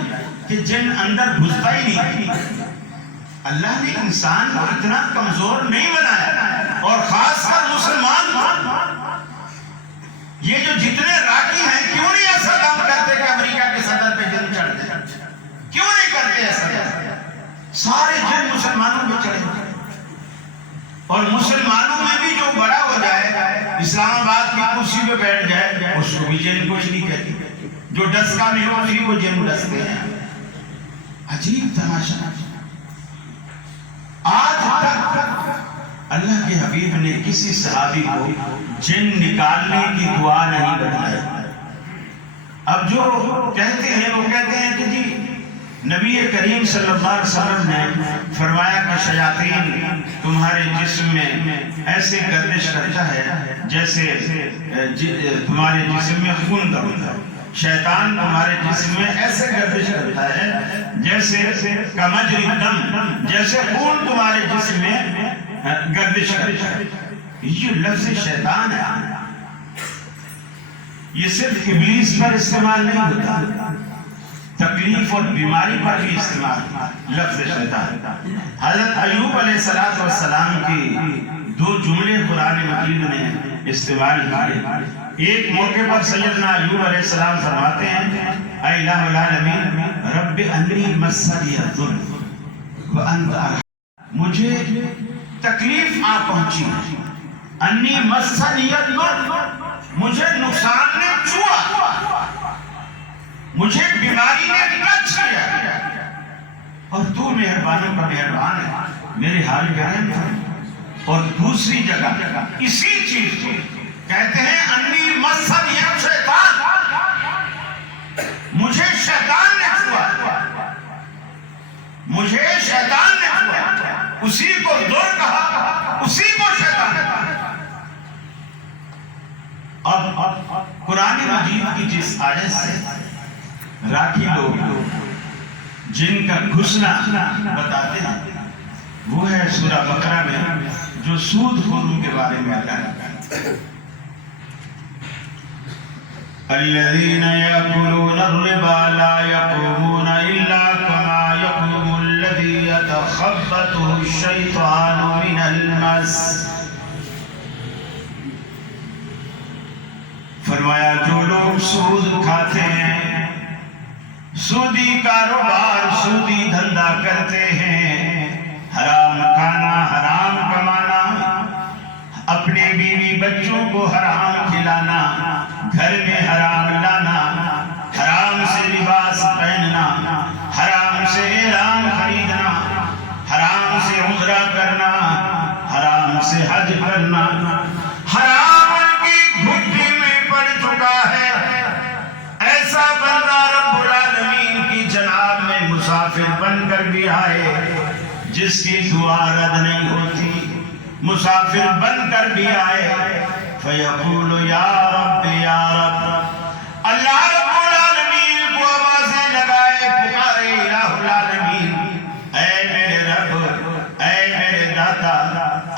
کہ جن اندر گھستا ہی نہیں. اللہ نے انسان کو اتنا کمزور نہیں بنایا، اور خاص کر مسلمان یہ جو جتنے راکی ہیں کیوں نہیں ایسا کام کرتے کہ امریکہ کے صدر پہ جن چڑھ جائے؟ کیوں نہیں کرتے ایسا؟ سارے جن مسلمانوں پہ چڑھے، اور مسلمانوں میں بھی جو بڑا ہو جائے، اسلام آباد کی کرسی پہ بیٹھ جائے، اس کو بھی جن کچھ نہیں کہتی. جو ڈسکا نہیں ہو اسی کو جن ڈستے ہیں. عجیب تماشا. آج تک اللہ کے حبیب نے کسی صحابی کو جن نکالنے کی دعا نہیں بتلائی. اب جو کہتے ہیں وہ کہتے ہیں کہ جی نبی کریم صلی اللہ علیہ وسلم نے فرمایا کہ شیاطین تمہارے جسم میں ایسے گردش کرتا ہے جیسے تمہارے جسم میں خون دوڑتا ہے. شیطان تمہارے جسم میں ایسے گردش کرتا ہے جیسے کمجری دم، جیسے خون تمہارے جسم میں گردش کرتا ہے. یہ لفظ شیطان ہے، یہ صرف ابلیس پر استعمال نہیں ہوتا، تکلیف اور بیماری پر بھی استعمال لفظ شیطان. حضرت ایوب علیہ السلام کی دو جملے قرآن مجید نے استعمال کیے. ایک موقع پر سیدنا ایوب علیہ السلام فرماتے ہیں اے الہ العالمین رب انی مسنی الضر وانت ارحم، مجھے تکلیف آ پہنچی، انی مسنی الضر، مجھے نقصان نے چھوا، مجھے بیماری نے ٹچ کیا، اور تو مہربانوں کا مہربان ہے، میرے حال پہ رحم کر. اور دوسری جگہ اسی چیز کو کہتے ہیں انی مسنی الشیطان، مجھے شیطان نے چھوا، مجھے شیطان نے چھوا. اسی کو دور کہا، اسی کو شیطان کہا. اب قرآن مجید کی جس آیت سے راکی لوگ جن کا گھسنا بتاتے ہیں وہ ہے سورہ بقرہ میں جو سود خوروں کے بارے میں اللہ نے کہا الذين يأكلون الربا لا يقومون إلا كما يقوم الذي يتخبطه الشيطان من المس. فرمایا جو لوگ سود کھاتے ہیں، سودی کاروبار، سودی دھندا کرتے ہیں، حرام کھانا، حرام کمانا، اپنے بیوی بچوں کو حرام کھلانا، گھر میں حرام لانا، حرام سے لباس پہننا، حرام سے اعلان خریدنا، حرام سے عمرہ کرنا، حرام سے حج کرنا، حرام کی گھٹی میں پڑ چکا ہے. ایسا بندہ رب العالمین کی جناب میں مسافر بن کر بھی آئے جس کی دعا رد نہیں ہوتی. مسافر بن کر بھی آئے فیقول یا رب یا رب، اللہ رب العالمین کو آوازیں لگائے، پکارے الہ العالمین، اے میرے رب، اے میرے داتا،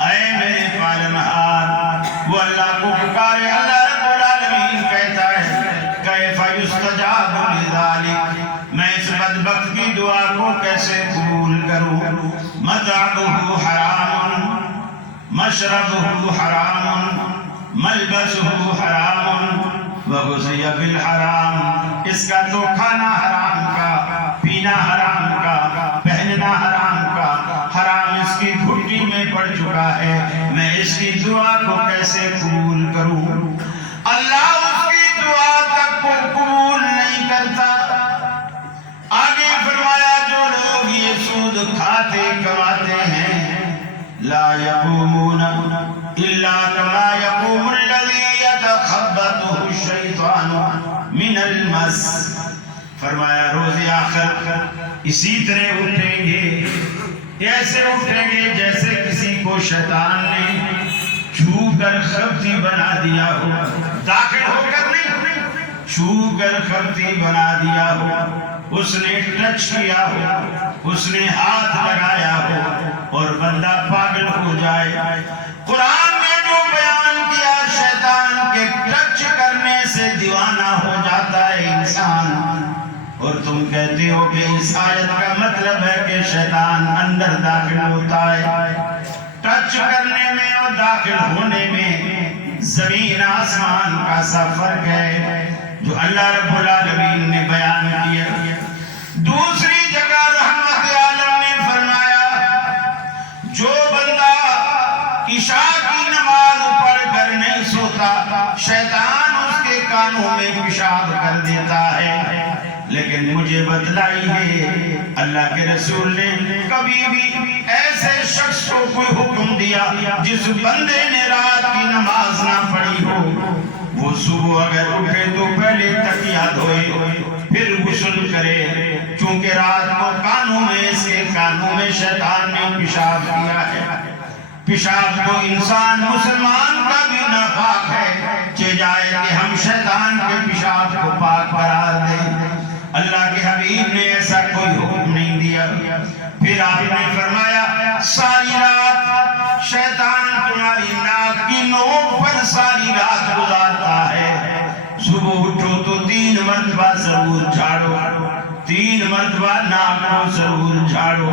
اے میرے پالنہار، وہ اللہ کو پکارے۔ اللہ رب العالمین کہتا ہے کیف یستجاب لذالک، میں اس بدبخت کی دعا کو کیسے قبول کروں؟ مطعمہ حرام، مشربہ حرام، ملبسہ حرام، وغذی بالحرام، اس کا تو کھانا حرام کا، پینا حرام کا، پہننا حرام کا، حرام اس کی گھٹی میں پڑ چکا ہے، میں اس کی دعا کو کیسے قبول کروں؟ اللہ اس کی دعا تک کو قبول نہیں کرتا۔ آگے فرمایا جو لوگ یہ سود کھاتے کماتے ہیں، لا یقومون الا کما یقوم الذی یتخبطہ الشیطان من المس، فرمایا روز آخر اسی طرح اٹھیں گے، ایسے اٹھیں گے جیسے کسی کو شیطان نے چھو کر خبتی بنا دیا ہو، داخل ہو کر نہیں، چھو کر خبتی بنا دیا ہو، اس نے ٹچ کیا ہو، اس نے ہاتھ لگایا ہو اور بندہ پاگل ہو جائے۔ قرآن نے جو بیان کیا، شیطان کے ٹچ کرنے سے دیوانہ ہو جاتا ہے انسان، اور تم کہتے ہو کہ اس آیت کا مطلب ہے کہ شیطان اندر داخل ہوتا ہے۔ ٹچ کرنے میں اور داخل ہونے میں زمین آسمان کا سا فرق ہے جو اللہ رب العالمین نے بیان کیا۔ دوسری جگہ رحمت عالم نے فرمایا جو بندہ عشاء کی نماز پڑھ کر نہیں سوتا، شیطان اس کے کانوں میں پیشاب کر دیتا ہے، لیکن مجھے بتلائی ہے اللہ کے رسول نے کبھی بھی ایسے شخص کو کوئی حکم دیا جس بندے نے رات کی نماز نہ پڑھی ہو، وہ صبح اگر اٹھے تو پہلے تکیہ دھوئے پھر غسل کرے، چونکہ رات کو کانوں میں، اس کے کانوں میں شیطان نے پیشاب کیا ہے۔ پیشاب تو انسان مسلمان کا بھی ناپاک ہے، چہ جائے کہ ہم شیطان کے پیشاب کو پاک قرار دیں۔ اللہ کے حبیب نے ایسا کوئی حکم نہیں دیا۔ پھر آپ نے فرمایا ساری رات شیطان تمہاری ناک کی نوک پر ساری رات گزارتا ہے، صبح اٹھو تو 3 مرتبہ ضرور جھاڑو، 3 مرتبہ ناک کو ضرور جھاڑو۔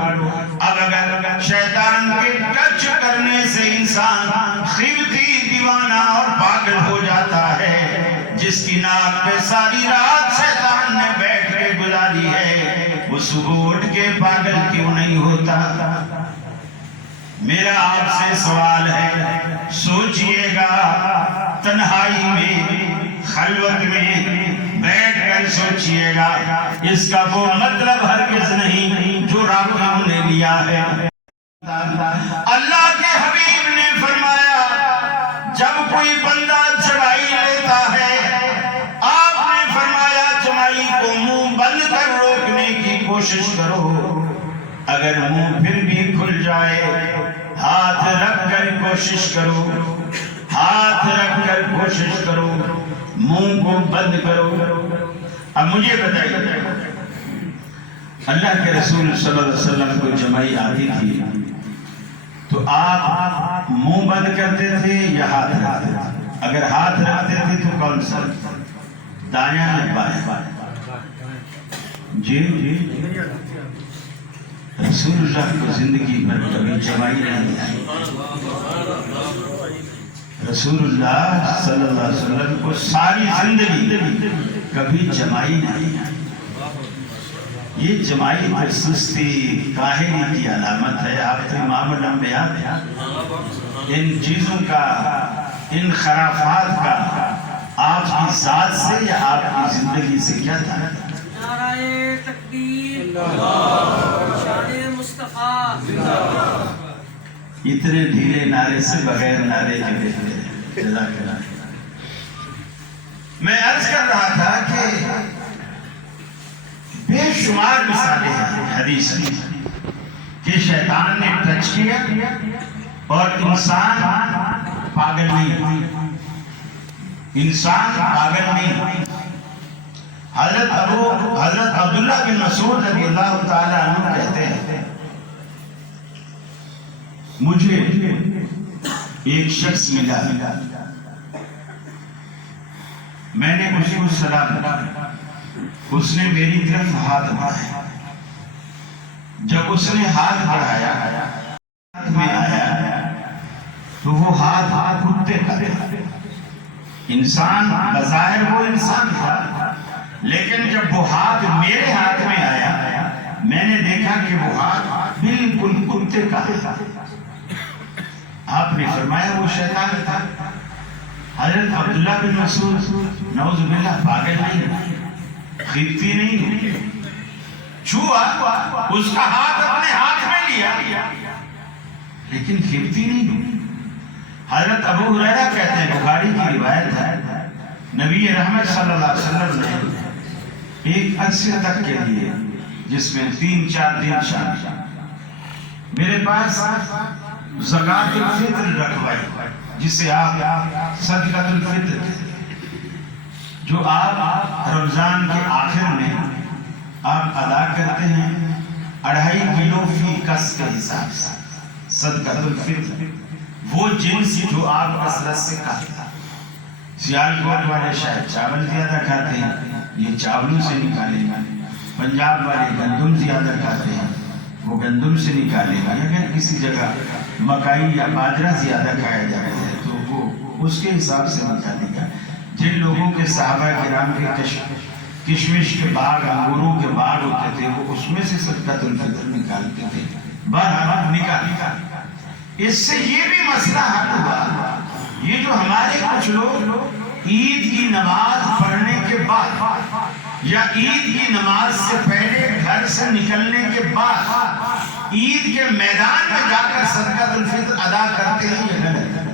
اب اگر شیطان کے ٹچ کرنے سے انسان خیلتی دیوانہ اور پاگل ہو جاتا ہے، جس کی ناک پہ ساری رات شیطان نے بیٹھ کے گزاری ہے، وہ صبح اٹھ کے پاگل کیوں نہیں ہوتا؟ میرا آپ سے سوال ہے، سوچئے گا تنہائی میں، خلوت میں بیٹھ کر سوچئے گا، اس کا وہ مطلب ہرگز نہیں جو راویوں نے لیا ہے۔ اللہ کے حبیب نے فرمایا جب کوئی بندہ چڑھائی لیتا ہے، آپ نے فرمایا چڑھائی کو منہ بند کر روکنے کی کوشش کرو، اگر منہ پھر بھی کھل جائے ہاتھ رکھ کر کوشش کرو، ہاتھ رکھ کر کوشش کرو، منہ کو بند کرو۔ اب مجھے بتائیے اللہ کے رسول صلی اللہ علیہ وسلم کو جمائی آتی تھی تو آپ منہ بند کرتے تھے یا ہاتھ رکھتے تھے؟ اگر ہاتھ رکھتے تھے تو کون سا، دایاں یا بایاں؟ جی رسول اللہ کو زندگی پر کبھی جمائی نہیں آئی، رسول اللہ صلی اللہ علیہ وسلم کو ساری زندگی کبھی جمائی نہیں آئی۔ یہ جمائی تو سستی کاہلی کی علامت ہے۔ آپ تو امام الانبیاء ہیں، ان چیزوں کا، ان خرافات کا آپ کی ذات سے یا آپ کی زندگی سے کیا تھا؟ نعرہ تکبیر، شان مصطفیٰ، اتنے ڈھیلے نعرے سے بغیر نعرے کے بہتر ہے۔ جزاک اللہ۔ میں عرض کر رہا تھا کہ بے شمار مثالیں ہیں حدیث میں کہ شیطان نے ٹچ کیا اور انسان پاگل نہیں، انسان پاگل نہیں۔ حضرت عبداللہ بن مسعود رضی اللہ تعالیٰ عنہ کہتے ہیں مجھے ایک شخص ملا، میں نے اس کو سلام کیا، اس نے میری طرف ہاتھ بڑھایا، جب اس نے ہاتھ بڑھایا ہاتھ میں آیا تو وہ ہاتھ کتے کا تھا۔ انسان بظاہر وہ انسان تھا، لیکن جب وہ ہاتھ میرے ہاتھ میں آیا میں نے دیکھا کہ وہ ہاتھ بالکل کتے کا تھا۔ آپ نے فرمایا وہ شیطان تھا۔ حضرت عبداللہ بن مسعود نعوذ باللہ پاگل نہیں، خیبتی نہیں، چھوا اس کا ہاتھ اپنے ہاتھ میں لیا لیکن خیبتی نہیں۔ حضرت ابو ہریرہ کہتے ہیں، بخاری کی روایت ہے، نبی رحمت صلی اللہ علیہ وسلم نے ایک عرصے تک کے لیے جس میں 3-4 دن شامل میرے پاس زکوٰۃ الفطر رکھوائی، جسے آپ صدقۃ الفطر جو آپ رمضان کے آخر میں آپ ادا کرتے ہیں 2.5 کلو فی کس کے حساب سے صدقۃ الفطر، وہ جنس جو آپ کثرت سے کھاتے ہیں۔ سیالکوٹ والے شاید چاول زیادہ کھاتے ہیں، یہ چاولوں سے نکالیں گے، پنجاب والے گندم زیادہ کھاتے ہیں، وہ گندم سے نکالیں گے، اگر کسی جگہ مکئی یا باجرہ زیادہ کھایا جاتا ہے تو وہ اس کے حساب سے نکالے گا۔ جن لوگوں کے صحابہ کرام کے کشمش کے باغ، انگوروں کے باغ ہوتے تھے، وہ اس میں سے صدقۃ الفطر نکالتے تھے، بہرحال نکالے۔ اس سے یہ بھی مسئلہ حل ہوا، یہ جو ہمارے کچھ لوگ عید کی نماز پڑھنے کے بعد یا عید کی نماز سے پہلے گھر سے نکلنے کے بعد عید کے میدان میں جا کر صدقۃ الفطر ادا کرتے ہیں، یہ غلط ہے۔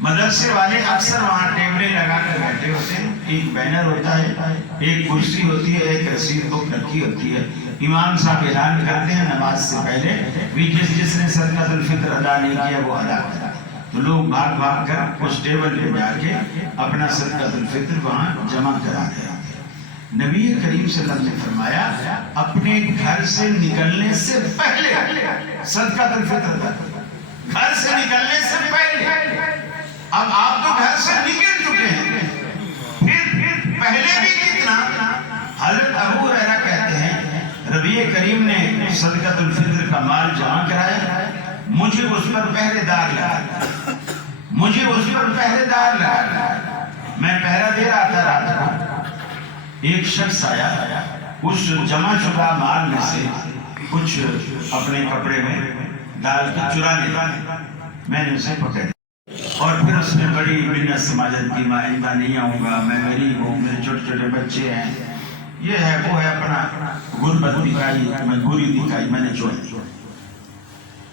مدرسے والے اکثر وہاں ٹیبلیں لگا کر بیٹھے ہوتے ہیں، ایک بینر ہوتا ہے، ایک کرسی ہوتی ہے، ایک رسید بک رکھی ہوتی ہے، امام صاحب اعلان کرتے ہیں نماز سے پہلے بھی جس نے صدقۃ الفطر ادا نہیں کیا وہ ادا کرے، تو لوگ بھاگ بھاگ کر اس ٹیبل پہ جا کے اپنا صدقۃ الفطر وہاں جمع کرا دیا۔ نبی کریم صلی اللہ علیہ وسلم نے فرمایا اپنے گھر سے نکلنے سے پہلے صدقۃ الفطر ادا کرو، گھر سے نکلنے سے پہلے۔ اب آپ تو گھر سے نکل چکے ہیں، پھر پہلے بھی کتنا؟ حضرت ابو ہریرہ کہتے ہیں نبی کریم نے صدقۃ الفطر کا مال جمع کرایا، مجھے اس پر پہرے دار لگا، مجھے اس پر پہرے دار لگا، میں پہرا دے رہا تھا رات کو، ایک شخص آیا، اس جمع شدہ مال میں سے کچھ اپنے کپڑے میں ڈال کے چرانے لگا، میں نے اسے پکڑا اور پھر اس نے بڑی منت سماجت کی، میں آئندہ نہیں آؤں گا، میں غریب ہوں، میرے چھوٹے چھوٹے بچے ہیں، یہ ہے وہ ہے، اپنا غربت دکھائی، مجبوری دکھائی، میں نے چھوڑ دی۔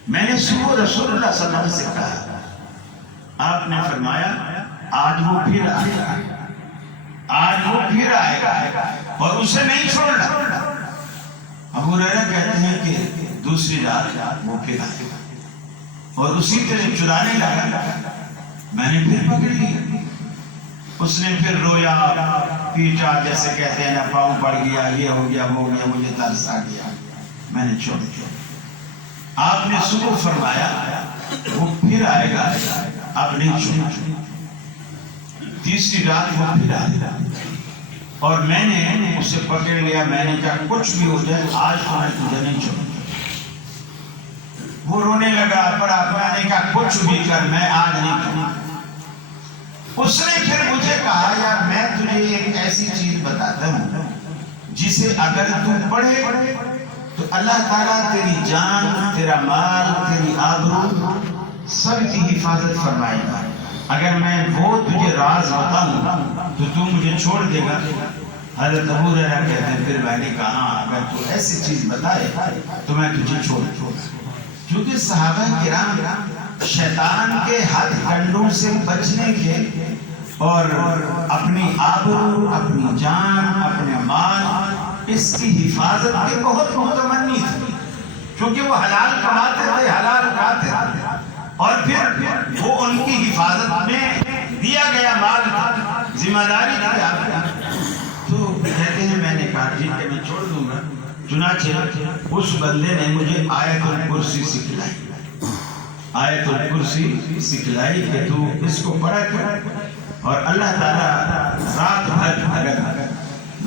میں نے صبح رسول اللہ صلی اللہ علیہ وسلم سے کہا، آپ نے فرمایا آج وہ پھر آئے گا، آج وہ پھر آئے گا اور اسے نہیں چھوڑنا۔ ابو ہریرہ کہتے ہیں کہ دوسری رات وہ پھر آئے گا اور اسی طرح چرانے لگا، میں نے پھر پکڑ لیا، اس نے پھر رویا پیٹا، جیسے کہتے ہیں نا پاؤں پڑ گیا، یہ ہو گیا وہ ہو گیا، مجھے ترس آ گیا، میں نے چھوڑ دیا۔ آپ نے صبح فرمایا وہ پھر آئے گا، آپ نہیں چھوڑا۔ تیسری رات وہ پھر آئے گا اور میں نے اسے پکڑ لیا، میں نے کہا کچھ بھی ہو جائے آج تو میں تجھے نہیں چھوڑوں۔ وہ رونے لگا، پڑا، میں نے کہا کچھ بھی کر، میں آج نہیں کروں۔ اس نے پھر مجھے کہا یار میں تجھے ایک ایسی چیز بتاتا ہوں جسے اگر تو پڑھے تو اللہ تعالیٰ تیری جان، تیرا مال، تیری آبرو سب کی حفاظت فرمائے گا۔ اگر میں وہ تجھے راز بتاؤں تو مجھے چھوڑ دے گا؟ حضرت ابو ہریرہ کہتے ہیں پھر میں نے کہا اگر تو ایسی چیز بتائے تو میں تجھے چھوڑ دوں۔ کیونکہ صحابہ کرام شیطان کے ہاتھ کنڈوں سے بچنے کے اور اپنی آبرو، اپنی جان، اپنے مال، اس کی حفاظت کے بہت متمنی تھے، کیونکہ وہ حلال کماتے تھے، حلال کھاتے تھے اور پھر وہ ان کی حفاظت میں دیا گیا مال تھا، ذمہ داری تھی آپ کی. تو کہتے ہیں میں نے کہا جی کہ میں چھوڑ دوں گا. چنانچہ اس بندے نے مجھے آیت الکرسی سکھلائی، آیت الکرسی سکھلائی کہ تو اس کو پڑھا کر، اور اللہ تعالیٰ رات بھر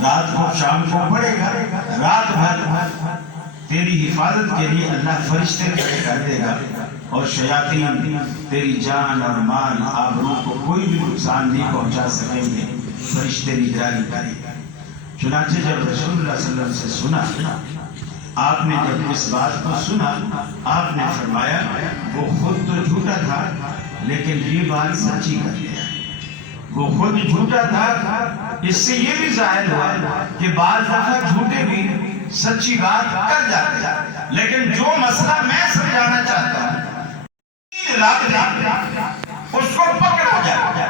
رات کو شام کو پڑھے گا، رات بھر تیری حفاظت کے لیے اللہ فرشتے کھڑے کر دے گا، اور شیاطین تیری جان اور مال آبرو کو کوئی بھی نقصان نہیں پہنچا سکیں گے، فرشتے نگرانی کریں گے. چنانچہ جب رسول اللہ صلی اللہ علیہ وسلم سے سنا، آپ نے جب اس بات کو سنا، آپ نے فرمایا وہ خود تو جھوٹا تھا لیکن یہ بات سچی کر گیا. وہ خود جھوٹا تھا، اس سے یہ بھی ظاہر ہوا کہ بعض دفعہ جھوٹے بھی سچی بات کر جاتے ہیں. لیکن جو مسئلہ میں سمجھانا چاہتا ہوں، اس کو پکڑا جائے،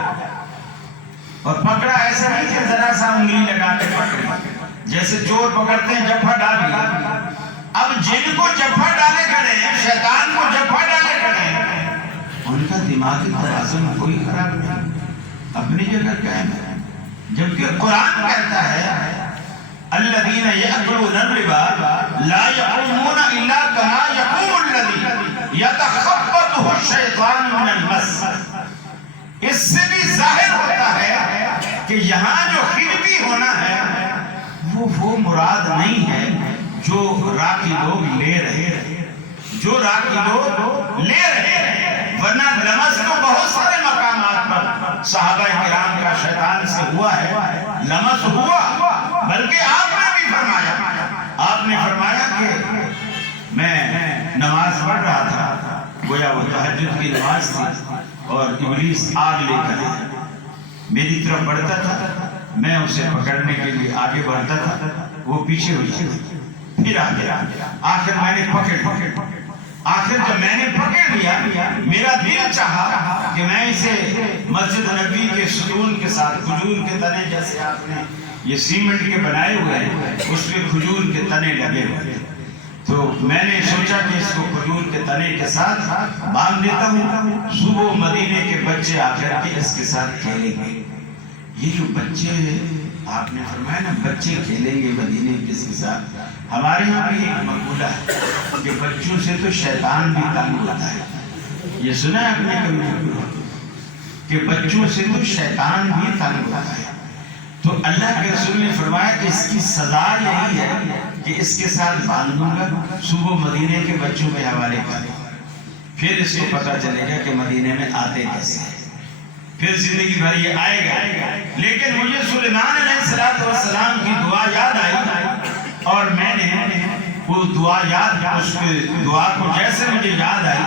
اور پکڑا ایسا نہیں کہ ذرا سا انگلی لگا کے پکڑے، جیسے چور پکڑتے ہیں جپھا ڈال دیا. اب جن کو جپھا ڈالے کھڑے ہیں، شیطان کو جپھا ڈالے کھڑے ہیں، ان کا دماغی توازن کوئی خراب نہیں، اپنی جگہ قائم ہے. جبکہ قرآن کہتا ہے الذین یأکلون الربا لا یقومون الا کما یقوم الذی یتخبطہ الشیطان من المس. اس سے بھی ظاہر ہوتا ہے کہ یہاں جو خدمتی ہونا ہے وہ مراد نہیں ہے جو راکی لوگ لے رہے ہیں، جو راکی لوگ لے رہے ہیں. ورنہ لمس تو بہت سارے مقامات پر صحابہ کرام کا شیطان سے ہوا ہے، لمس ہوا. بلکہ آپ نے فرمایا کہ میں نماز پڑھ رہا تھا، گویا وہ تہجد کی نماز تھی، اور ابلیس آگ لے کر میری طرف بڑھتا تھا، میں اسے پکڑنے کے لیے آگے بڑھتا تھا، وہ پیچھے ہو جاتا، پھر آگے. آخر میں نے جب میں نے پکڑ لیا، میرا دل چاہا کہ میں اسے مسجد نبی کے ستون کے ساتھ، کھجور کے تنے جیسے آپ نے یہ سیمنٹ کے بنائے ہوئے ہیں، اس پہ کھجور کے تنے لگے ہوئے، تو میں نے سوچا کہ اس کو کھجور کے تنے کے ساتھ باندھ دیتا ہوں، صبح مدینے کے بچے آ کر کے اس کے ساتھ کھیلیں گے. یہ جو بچے آپ نے فرمایا نا بچے کھیلیں گے مدینے کس کے ساتھ، ہمارے یہاں بھی ایک مقولہ ہے کہ بچوں سے تو شیطان بھی تنگ ہوتا ہے. یہ سنا ہے آپ نے کبھی کہ بچوں سے تو شیطان بھی تنگ ہوتا ہے. تو اللہ کے رسول نے فرمایا کہ اس کی سزا یہی ہے کہ اس کے ساتھ باندھوں گا، صبح مدینے کے بچوں کے حوالے کر، پھر اس کو پتہ چلے گا کہ مدینے میں آتے کیسے ہیں، پھر زندگی بھر یہ آئے گا. لیکن مجھے سلیمان علیہ السلام کی دعا یاد آئی، اور میں نے وہ دعا یاد، اس دعا کو جیسے مجھے یاد آئی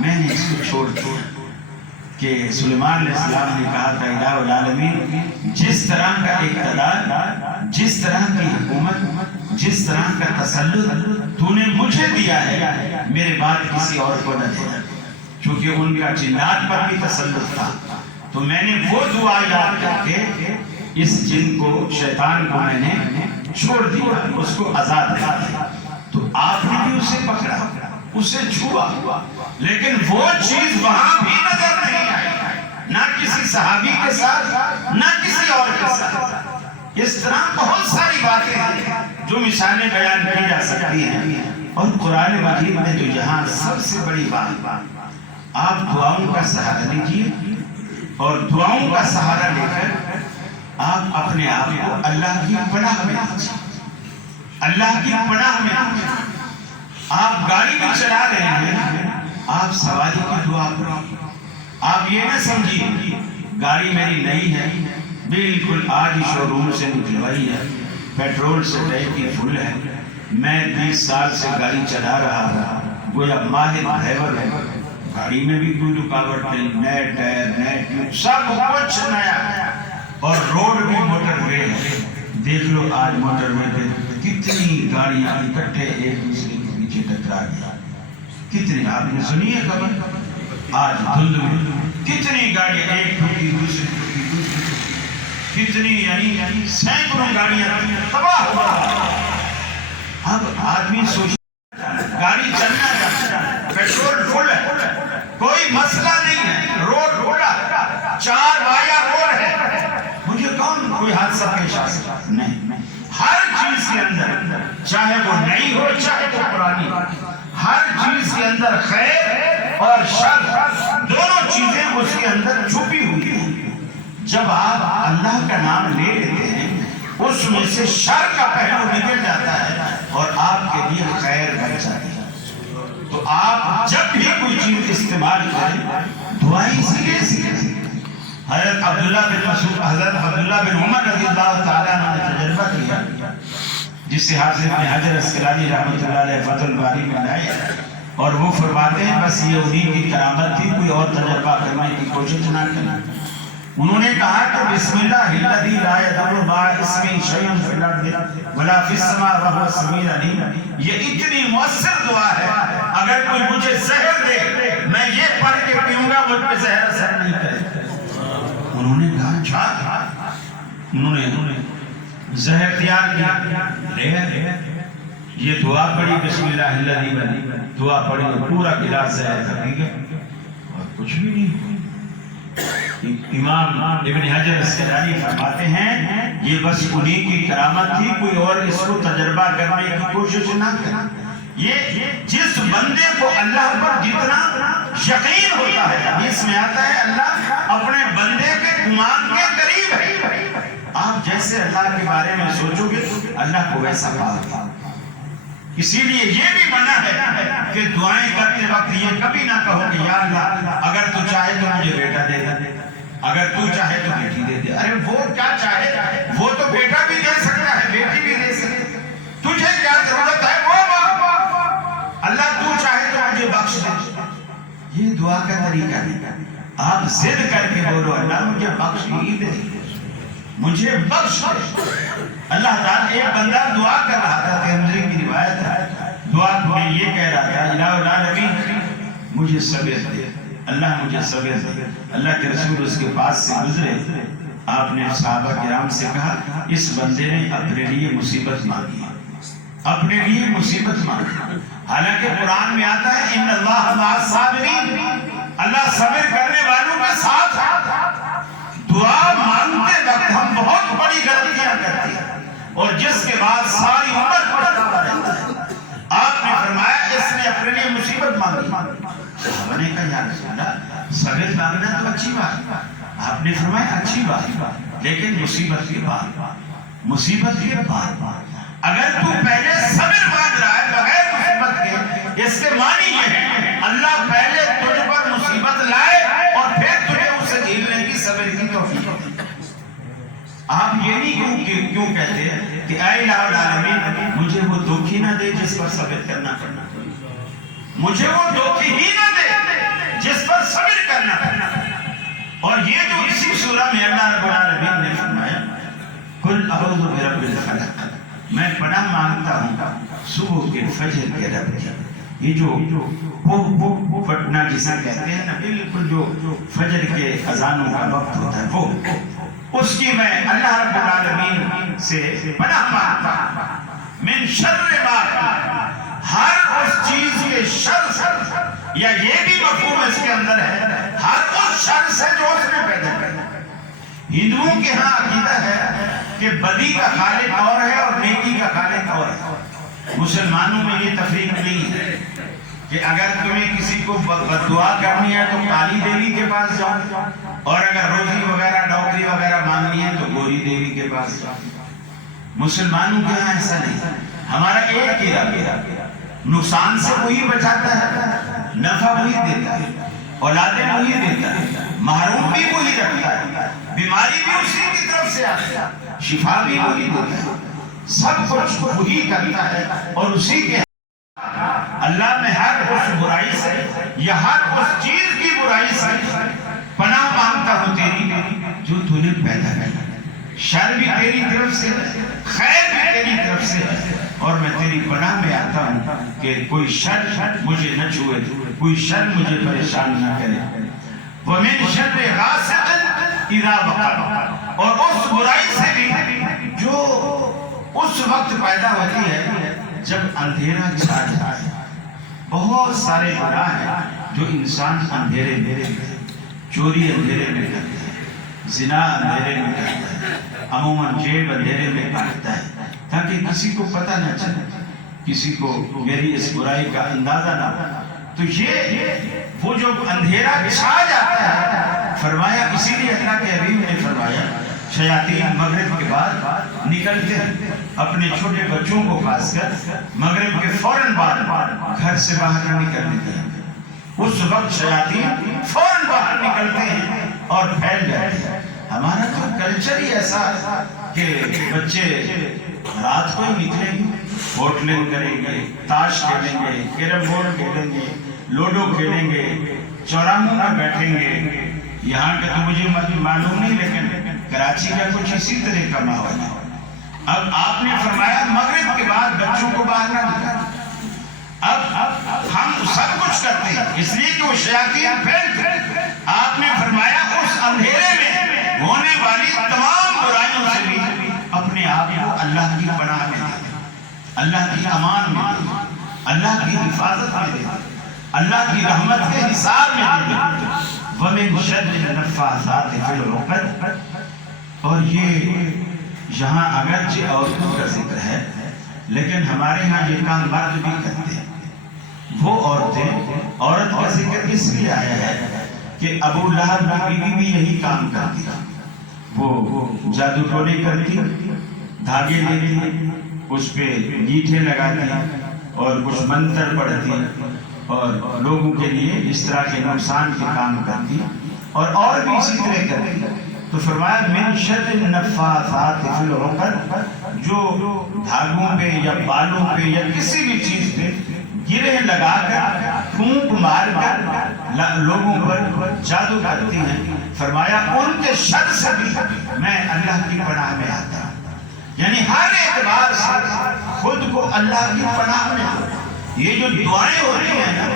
میں نے اس کو چھوڑ دیا کہ سلیمان علیہ السلام نے کہا تھا الہ العالمین، جس طرح کا اقتدار، جس طرح کی حکومت، جس طرح کا تسلط تو نے مجھے دیا ہے، میرے بعد کسی اور کو نہ دینا. چونکہ ان کا جنات پر بھی تسلط تھا، تو میں نے وہ دعا یاد کر کے اس جن کو، شیطان کو میں نے چھوڑ دیا، اس کو آزاد کر دیا. تو آپ نے بھی اسے پکڑا، اسے چھوا، لیکن وہ چیز وہاں بھی نظر نہیں آئی، نہ کسی صحابی کے ساتھ نہ کسی اور کے ساتھ. اس طرح بہت ساری باتیں ہیں جو مثالیں بیان کی جا سکتی ہیں. اور قرآن مجید میں جو جہاں سب سے بڑی بات، آپ دعاؤں کا سہارا لیجیے، اور دعاؤں کا سہارا لے کر آپ اپنے آپ کو اللہ کی پناہ میں دیجیے، اللہ کی پناہ میں دیجیے. آپ گاڑی بھی چلا رہے ہیں، آپ سواری کی دعا کریں. آپ یہ نہ سمجھیے گاڑی میری نئی ہے، بالکل آج ہی شو روم سے نکلوائی ہے، پیٹرول سے ٹینکی فل ہے، میں 20 سال سے گاڑی چلا رہا ہوں، گویا ماہر ڈرائیور ہے، گاڑی میں بھی کوئی رکاوٹ نہیں، نئے ٹائر، نئے ٹیوب، سب کچھ نیا، اور روڈ بھی موٹر وے ہے. دیکھ لو آج موٹر وے پہ کتنی گاڑیاں اکٹھے ایک دوسرے کے پیچھے ٹکرا گیا. کتنی آپ نے سنی ہے خبر؟ آج دھند میں کتنی گاڑیاں ایک ٹھوکی دوسری ٹھوکی دوسری، کتنی یعنی سینکڑوں گاڑیاں تباہ ہوا. اب آدمی سوچ گاڑی چلنا ہے، پیٹرول فل ہے، کوئی مسئلہ نہیں ہے، روڈ ٹوٹا، 4 وایا روڈ ہے، مجھے کون کوئی حادثہ پیش آ سکتا؟ نہیں، ہر چیز کے اندر، چاہے وہ نئی ہو چاہے وہ پرانی، ہر چیز کے اندر خیر اور شر دونوں چیزیں اس کے اندر چھپی ہوئی ہیں۔ جب آپ اللہ کا نام لے لیتے ہیں اس میں سے شر کا پہلو نکل جاتا ہے اور آپ کے لیے خیر بن جاتی ہے۔ تو آپ جب بھی کوئی چیز استعمال کریں دعائیں سیکھیں۔ حضرت عبداللہ بن عمر رضی اللہ تعالیٰ عنہ نے تجربہ کیا، جسے حافظ ابن حجر اسقلانی رحمۃ اللہ علیہ فتح الباری میں لائے، اور وہ فرماتے ہیں بس یہ انہی کی کرامت تھی، کوئی اور تجربہ کرنے کی کوشش نہ کریں۔ انہوں نے کہا کہ بسم اللہ الذی لا یضر مع اسمہ شیء فی الارض ولا فی السماء وهو السمیع العلیم، یہ اتنی مؤثر دعا ہے، اگر کوئی مجھے زہر دے میں یہ پڑھ کے پیوں گا مجھ پہ زہر اثر نہیں کرے۔ انہوں نے کہا اچھا، انہوں نے زہر تیار کیا، یہ دعا پڑھی بسم اللہ الذی، دعا پڑھی پورا گلاس زہر کر دیا اور کچھ بھی نہیں۔ امام ابن حجر اسقلانی فرماتے ہیں یہ بس انہی کی کرامت تھی، کوئی اور اس کو تجربہ کرنے کی کوشش نہ کرے۔ یہ جس بندے کو اللہ پر جتنا یقین ہوتا ہے، حدیث میں آتا ہے اللہ اپنے بندے کے گمان کے قریب ہے، آپ جیسے اللہ کے بارے میں سوچو گے اللہ کو ویسا پاؤ۔ اسی لیے یہ بھی منع ہے کہ دعائیں کرتے وقت یہ کبھی نہ کہو کہ یا اللہ اگر تو چاہے تو مجھے بیٹا دے دے، اگر تو چاہے تو بیٹی دے دے۔ ارے وہ کیا چاہے، وہ تو بیٹا بھی دے سکتا ہے بیٹی بھی دے سکتا ہے، تجھے کیا ضرورت ہے وہ اللہ تو چاہے تو مجھے بخش دے۔ یہ دعا کا طریقہ نہیں، آپ ضد کر کے بولو اللہ مجھے بخش ہی دے، مجھے بخش دے۔ اللہ تعالیٰ ایک بندہ دعا کر رہا تھا، ترمذی کی روایت ہے، دعا میں یہ کہہ رہا تھا الہ العالمین مجھے صبر دے، اللہ مجھے صبر دے۔ اللہ کے رسول اس کے پاس سے گزرے، آپ نے صحابہ کرام سے کہا اس بندے نے اپنے لیے مصیبت مانگی، اپنے لیے مصیبت مانگی۔ حالانکہ قرآن میں آتا ہے ان اللہ مع الصابرین، اللہ صبر کرنے والوں کے ساتھ ہے۔ دعا مانگتے وقت ہم بہت بڑی غلطیاں کرتے ہیں اور جس کے بعد ساری عمر پچھتاوا رہتا ہے۔ آپ نے فرمایا اس نے اپنے لیے مصیبت مانگی، صحابہ نے کہا یا رسول اللہ صبر مانگنا تو اچھی بات، آپ نے فرمایا اچھی بات لیکن مصیبت کے بعد، مصیبت کے بعد اگر تو پہلے صبر مانگ رہا ہے بغیر مصیبت کے، اس کے معنی یہ ہے اللہ پہلے تجھ پر مصیبت لائے اور پھر تجھے اسے جھیلنے کی صبر کی توفیق دے۔ آپ یہ نہیں کیوں کہتے ہیں کہ اے الہ العالمین مجھے وہ دکھی نہ دے جس پر صبر کرنا پڑنا، مجھے وہ دکھی ہی نہ دے جس پر صبر کرنا پڑنا۔ اور یہ جو اسی سورہ میں اللہ رب العالمین نے فرمایا قل اعوذ برب الفلق، میں پناہ مانگتا ہوں صبح کے فجر کے رب کی۔ یہ جو پھٹنا جسے کہتے ہیں نا، بالکل جو فجر کے اذانوں کا وقت ہوتا ہے وہ، اس کی میں اللہ رب العالمین سے پناہ مانگتا ہوں۔ من شر ما خلق، ہر اس چیز کے شر سے، یا یہ بھی مفہوم اس کے اندر ہے ہر اس شر سے جو اس نے پیدا کیا۔ ہندوؤں کے ہاں عقیدہ ہے کہ بدی کا خالق اور ہے اور نیکی کا خالق اور ہے۔ مسلمانوں میں یہ تفریق نہیں ہے کہ اگر تمہیں کسی کو بددعا کرنی ہے تو کالی دیوی کے پاس جاؤ، اور اگر روزی وغیرہ نوکری وغیرہ مانگنی ہے تو گوری دیوی کے پاس جاؤ۔ مسلمانوں کے ہاں ایسا نہیں، ہمارا ایک ہی رب، نقصان سے وہی بچاتا ہے، نفع وہی دیتا ہے، اولادیں وہی دیتا ہے، محروم بھی وہی رکھتا ہے، بیماری بھی اسی کی طرف سے آتی ہے، شفا بھی وہی دیتا ہے، سب کچھ وہی کرتا ہے۔ اور اسی کے اللہ میں ہر اس برائی سے یا ہر اس چیز کی برائی سے پناہ مانگتا ہوں تیری جو تو نے پیدا کیا، شر بھی تیری طرف سے، خیر بھی تیری طرف سے، اور میں تیری پناہ میں آتا ہوں کہ کوئی شر مجھے نہ چھوئے، کوئی شر مجھے پریشان نہ کرے۔ وَمِن شَرِّ غَاسِقٍ إِذَا وَقَبَ، اور اس برائی سے بھی جو اس وقت پیدا ہوتی ہے جب اندھیرا چھا جائے۔ بہت سارے گناہ ہیں جو انسان اندھیرے میں چوری اندھیرے میں کرتا ہے، زنا اندھیرے میں کرتا ہے، عموماً جیب اندھیرے میں کاٹتا ہے تاکہ کسی کو پتہ نہ چلے، کسی کو میری اس برائی کا اندازہ نہ ہو۔ تو یہ وہ جو اندھیرا چھا جاتا ہے، فرمایا اسی لیے اللہ کے حبیب نے فرمایا شیاطین مغرب کے بعد نکلتے ہیں اپنے چھوٹے بچوں کو خاص کر مغرب کے فوراً بعد گھر سے باہر نہ نکلنے دیں۔ اس وقت شیاطین فوراً باہر نکلتے ہیں اور پھیل جاتے ہیں۔ ہمارا تو کلچر ہی ایسا ہے کہ بچے رات کو ہی نکلیں گے، ہوٹلنگ کریں گے، تاش کھیلیں گے، کیرم بورڈ کھیلیں گے، لوڈو کھیلیں گے، چوراہوں میں بیٹھیں گے۔ یہاں کا تو مجھے معلوم نہیں، لیکن کراچی کا کچھ اسی طرح کا ماحول ہے۔ اب آپ نے فرمایا مغرب کے بعد بچوں کو باہر نہ نکالیں۔ اب ہم سب کچھ کرتے ہیں اس لیے کہ وہ شیاطین پھیلتے ہیں۔ آپ نے فرمایا اس اندھیرے میں ہونے والی تمام برائیوں سے بھی اپنے آپ کو اللہ کی پناہ میں دے دیں، اللہ کی امان میں دے دیں، اللہ کی حفاظت میں دے دیں، اللہ کی رحمت کے حساب میں دے دیں۔ وَمِن شَرِّ النَّفَّاثَاتِ فِي الْعُقَدِ۔ اور یہ یہاں اگرچہ عورتوں کا ذکر ہے لیکن ہمارے ہاں یہ کام مرد بھی کرتے ہیں۔ وہ عورت کا ذکر اس لیے آیا ہے کہ ابو لہب کی بیوی بھی یہی کام کرتی تھی۔ وہ جادو ٹونے کرتی، دھاگے لیتی، اس پہ گیٹھے لگاتی اور کچھ منتر پڑھتی اور لوگوں کے لیے اس طرح کے نقصان کے کام کرتی اور بھی اسی طرح کرتی۔ تو فرمایا من شر النفاثات فی العقد، جو دھاگوں پہ یا بالوں پہ یا کسی بھی چیز پہ گرہ لگا کر پھونک مار کر لوگوں پر جادو کرتی ہیں، فرمایا ان کے شر سے بھی میں اللہ کی پناہ میں آتا ہوں۔ یعنی ہر اعتبار سے خود کو اللہ کی پناہ میں آتا ہوں۔ یہ جو دعائیں ہوتی ہیں نا،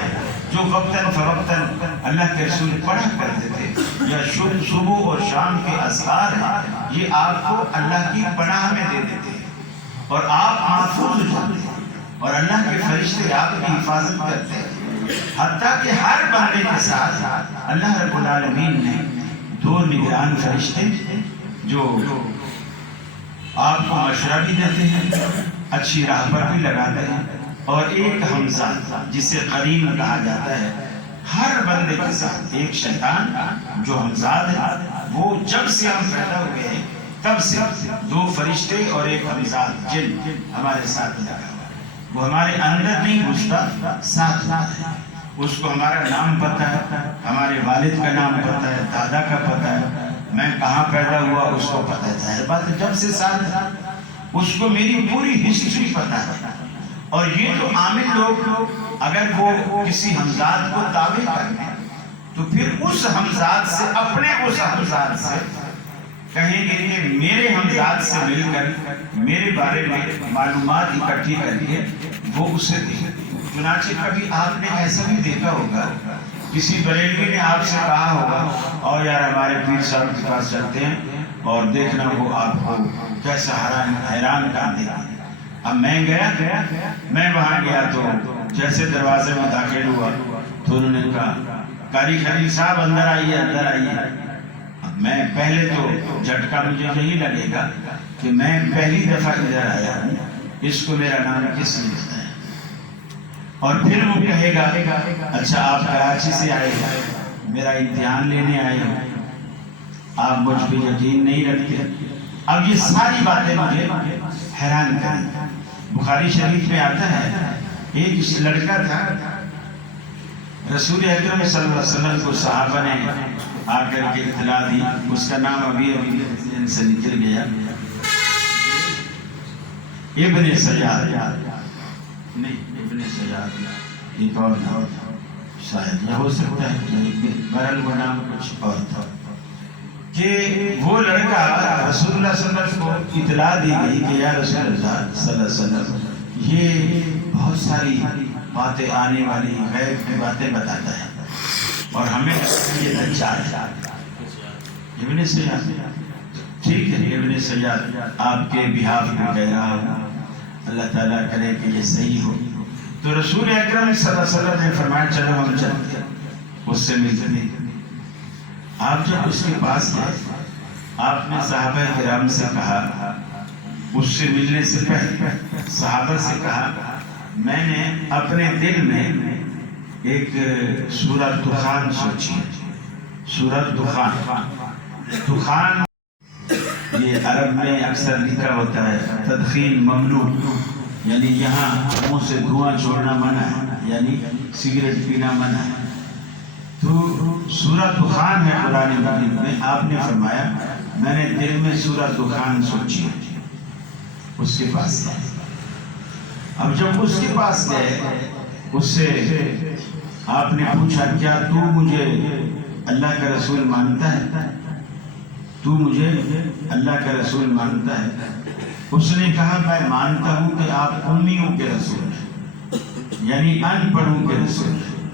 جو وقتاً فوقتاً اللہ کے رسول پڑھا کرتے تھے، یا صبح اور شام کے اذکار ہیں، یہ آپ کو اللہ کی پناہ میں دے دیتے ہیں اور آپ محفوظ ہو جاتے ہیں اور اللہ کے فرشتے آپ کی حفاظت کرتے ہیں۔ حتیٰ کہ ہر بندے کے ساتھ اللہ رب العالمین نے 2 نگران فرشتے جو آپ کو مشورہ بھی دیتے ہیں، اچھی راہ پر بھی لگاتے ہیں، اور ایک حمزہ جسے قرین کہا جاتا ہے۔ ہر بندے کے ساتھ ایک شیطان جو حمزاد ہے، وہ جب سے ہم پیدا ہوئے ہیں تب سے 2 فرشتے اور ایک حمزاد جن ہمارے ساتھ لگا ہوا ہے۔ وہ ہمارے اندر نہیں گھستا، ساتھ ہوتا ہے۔ اس کو ہمارا نام پتہ ہے، ہمارے والد کا نام پتہ ہے، دادا کا پتہ ہے، میں کہاں پیدا ہوا اس کو پتہ ہے۔ ظاہر بات ہے جب سے ساتھ ہے اس کو میری پوری ہسٹری پتہ ہے۔ اور یہ جو عامل لوگ اگر وہ کسی حمزاد کو تابع کریں تو پھر اس حمزاد سے اپنے اس حمزاد سے کہیں گے کہ میرے حمزاد سے مل کر میرے بارے میں معلومات اکٹھی کر کے وہ اسے دیں۔ چنانچہ کبھی آپ نے ایسا بھی دیکھا ہوگا، کسی بریلوی نے آپ سے کہا ہوگا اور یار ہمارے پیر صاحب کے پاس چلتے ہیں اور دیکھنا وہ آپ کو کیسا حیران کر دے گا۔ اب میں وہاں گیا تو جیسے دروازے میں داخل ہوا تو انہوں نے کہا قاری خلیل صاحب اندر آئیے اندر آئیے۔ اب میں پہلے تو جھٹکا مجھے نہیں لگے گا کہ میں پہلی دفعہ ادھر آیا ہوں، اس کو میرا نام کس نے بتایا؟ اور پھر وہ کہے گا اچھا آپ کراچی سے آئے ہیں، میرا امتحان لینے آئے ہو، آپ مجھ پہ یقین نہیں رکھتے۔ اب یہ ساری باتیں مجھے حیران کریں۔ بخاری شریف میں آتا ہے ایک لڑکا تھا، رسول اکرم صلی اللہ علیہ وسلم کو صحابہ نے آ کر کے اطلاع دی، اس کا نام ابھی سے نکل گیا، ابن سیاد نہیں، ابن سیاد ایک اور نام شاید یہ ہو سکتا ہے، بہرحال وہ نام کچھ اور تھا، کہ وہ لڑکا رسول اللہ صلی اللہ علیہ وسلم کو اطلاع دی گئی کہ یا رسول اللہ صلی اللہ علیہ وسلم یہ بہت ساری باتیں آنے والی غیب کی باتیں بتاتا ہے اور ہمیں یہ دجال ہے۔ ابن سیاد ٹھیک ہے، ابن سیاد آپ کے بہاف میں کہہ رہا ہوں، اللہ تعالیٰ کرے کہ یہ صحیح ہو۔ تو رسول اکرم صلی اللہ علیہ وسلم نے فرمایا چلو ہم چلتے ہیں۔ اس سے ملتے ہیں. آپ جب اس کے پاس گئے آپ نے صحابہ کرام سے کہا, اس سے ملنے سے پہلے صحابہ سے کہا میں نے اپنے دل میں ایک سورۃ دخان سوچی. سورۃ دخان, دخان یہ عرب میں اکثر لکھا ہوتا ہے تدخین ممنوع, یعنی یہاں منہ سے دھواں چھوڑنا منع ہے, یعنی سگریٹ پینا منع ہے. تو سورۃ دخان ہے قرآن مجید میں. آپ نے فرمایا میں نے دل میں سورۃ دخان سوچی. اس کے پاس گئے. اب جب اس کے پاس گئے اس سے آپ نے پوچھا کیا تو مجھے اللہ کا رسول مانتا ہے؟ تو مجھے اللہ کا رسول مانتا ہے؟ اس نے کہا میں مانتا ہوں کہ آپ امیوں کے رسول ہیں, یعنی ان پڑھوں کے رسول ہیں.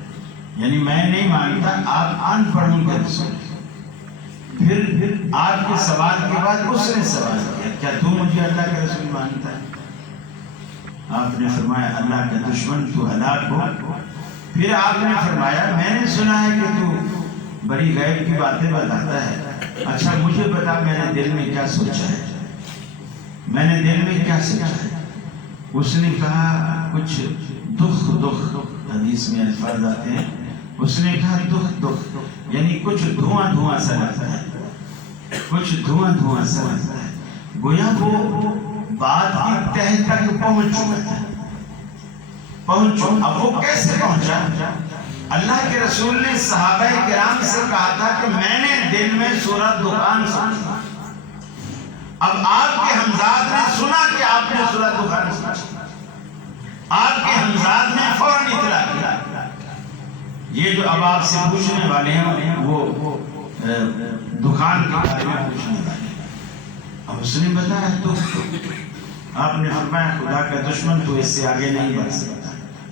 یعنی میں نہیں مانتا, آپ ان پڑھوں کے رسول ہیں. پھر آپ کے سوال کے بعد اس نے سوال کیا کیا تو مجھے اللہ کا رسول مانتا ہے؟ آپ نے فرمایا اللہ کا دشمن تو ہلاک ہو. پھر آپ نے فرمایا میں نے سنا ہے کہ تو بڑی غیب کی باتیں بتاتا ہے. اچھا مجھے بتا میں نے دل میں کیا سوچا ہے, میں نے دل میں کیا سوچا ہے؟ اس نے کہا کچھ دکھ, حدیث میں الفاظ آتے ہیں. اس نے کہا دکھ یعنی کچھ دھواں سا لگتا ہے, کچھ دھواں سا لگتا ہے. گویا وہ بات کی تہ تک پہنچ چکا ہے. اب وہ کیسے پہنچا؟ اللہ کے رسول نے صحابہ کرام سے کہا تھا کہ میں نے دل میں سورۃ دخان سوچی. اب آپ کے ہمزاد نے سنا کہ آپ نے سورۃ دخان سوچی. آپ کے ہمزاد نے فوراً اطلاع کیا. یہ جو اب آپ سے پوچھنے والے ہیں وہ دخان کے بارے میں پوچھنے والے ہیں. اب اس نے بتایا تو آپ نے فرمایا خدا کا دشمن تو اس سے آگے نہیں بڑھ سکتا.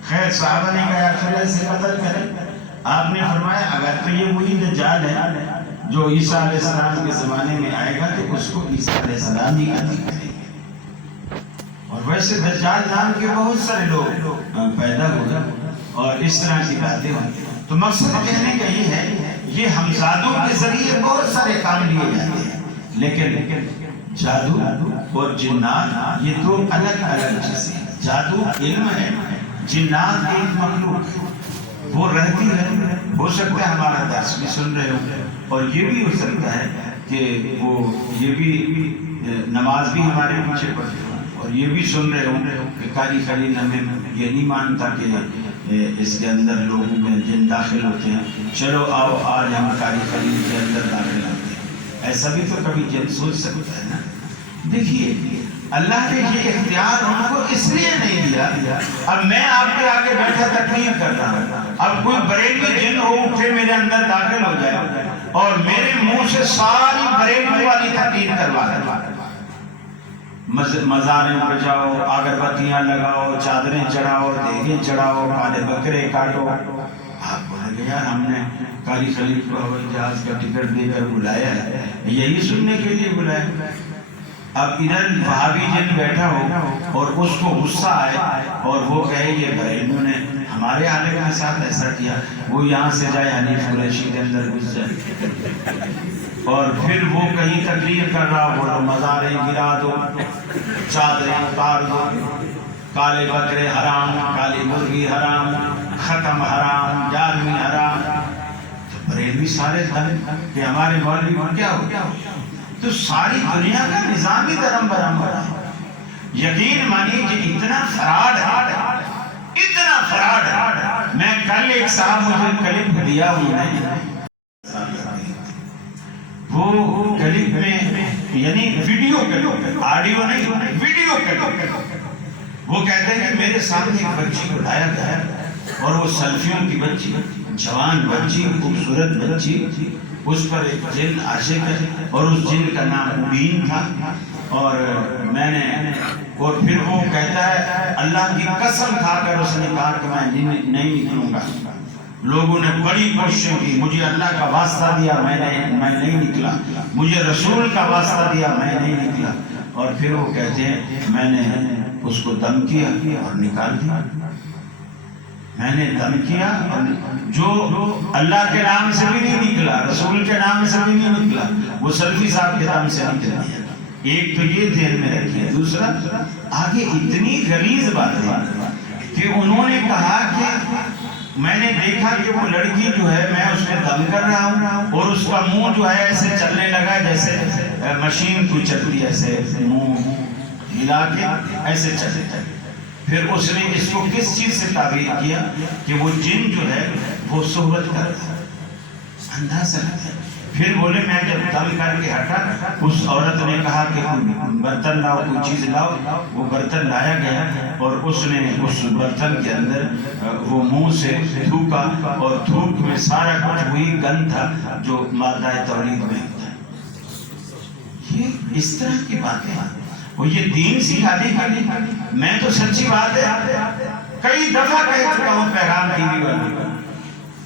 خیر صحابہ نے کہا خدا سے قتل کریں. آپ نے فرمایا اگر تو یہ وہی دجال ہے جو عیسیٰ علیہ السلام کے زمانے میں آئے گا تو اس کو عیسیٰ علیہ السلام ہی قتل کریں گے. اور ویسے دجال نام کے بہت سارے لوگ پیدا ہو گئے اور اس طرح کی باتیں ہوئی. تو مقصد کہنے کا یہ ہے یہ ہمزادوں کے ذریعے بہت سارے کام لیے جاتے ہیں, لیکن جادو اور جنات یہ دو الگ الگ چیزیں ہیں. جادو علم ہے, جنات ایک مخلوق ہے, وہ رہتی ہے. ہو سکتا ہے ہمارا درس بھی سن رہے ہوں, اور یہ بھی ہو سکتا ہے کہ وہ یہ بھی نماز بھی ہمارے پیچھے پڑھتے ہوں, اور یہ بھی سن رہے ہوں کہ قاری خلیل ہمیں یہ نہیں مانتا کہ اس کے اندر لوگوں میں جن داخل ہوتے ہیں, چلو آؤ آج ہم قاری خلیل کے اندر داخل ہوتے ہیں. ایسا بھی تو کبھی جن سوچ سکتا ہے نا. دیکھیے اللہ نے یہ اختیار ان کو اس لیے نہیں دیا. اب میں آپ کے آگے بیٹھا تقریر کرتا ہوں, اب کوئی بریلوی جن ہو اٹھے میرے اندر داخل ہو جائے اور میرے منہ سے ساری بریلوی والی تقریر کروا دے. مزاریں پر جاؤ, اگربتیاں لگاؤ, چادریں چڑھاؤ, دیگیں چڑھاؤ, کالے بکرے کاٹو. آپ بولیں گے یار ہم نے قاری خلیل کو ہوائی جہاز کا ٹکٹ دے کر بلایا ہے, یہی سننے کے لیے بلایا. اب ادھر وہابی جن بیٹھا ہو اور اس کو غصہ آئے اور وہ کہے یہ بریلویوں نے ہمارے عالم کے ساتھ ایسا کیا, وہ یہاں سے جائے حنیف قریشی کے اندر گھس جائے اور پھر وہ کہیں تقریر کر رہا ہو بولو مزاریں گرا دو, چادریں اتار دو, کالے بکرے حرام, کالی مرغی حرام, ختم حرام, جارمی حرام. تو بریلوی سارے دن کہ ہمارے مولوی کو کیا ہو, تو ساری دنیا کا نظام ہی درم برم ہو رہا ہے. یقین مانیے کہ اتنا فراڈ ہے, اتنا فراڈ ہے. میں کل ایک صاحب مجھے کلپ دیا انہوں نے, وہ کلپ میں یعنی ویڈیو کلپ, آڈیو نہیں ویڈیو کلپ. وہ کہتے ہیں کہ میرے سامنے ایک بچی کو لایا گیا اور وہ سلفیوں کی بچی, جوان بچی, خوبصورت بچی, اس پر ایک جن عاشق ہے اور اس جن کا نام مبین تھا. اور میں نے اور پھر وہ کہتا ہے اللہ کی قسم کھا کر اس نے کہا کہ میں نہیں نکلوں گا. لوگوں نے بڑی کوششیں کی, مجھے اللہ کا واسطہ دیا میں نہیں نکلا, مجھے رسول کا واسطہ دیا میں نہیں نکلا. اور پھر وہ کہتے ہیں میں نے اس کو دم کیا اور نکال دیا. میں نے دم کیا جو اللہ کے نام سے بھی نہیں نکلا، رسول کے نام سے بھی نہیں نکلا، وہ سلفی صاحب کے نام سے نکل گیا۔ ایک تو یہ ذہن میں رکھیے۔ دوسرا آگے اتنی غلیظ بات ہے کہ انہوں نے کہا کہ میں نے دیکھا کہ وہ لڑکی جو ہے میں اس میں دم کر رہا ہوں اور اس کا منہ جو ہے ایسے چلنے لگا جیسے مشین کو چلتی ہے، ایسے منہ ہلا کے ایسے چلے۔ پھر اس نے اس کو کس چیز سے تعبیر کیا کہ وہ جن جو ہے وہ صحبت کرتا ہے، اندازہ ہے۔ پھر بولے میں جب دم کر کے ہٹا، اس عورت نے کہا کہ برتن لاؤ، کوئی چیز لاؤ۔ وہ برتن لایا گیا اور اس نے اس برتن کے اندر وہ منہ سے تھوکا اور تھوک میں سارا کچھ وہی گند تھا جو مادہ تولید میں ہوتا ہے۔ یہ اس طرح کی باتیں اور یہ دین سکھانے کے لیے میں تو سچی بات ہے کئی دفعہ کہہ چکا ہوں پیغام ٹی وی والے،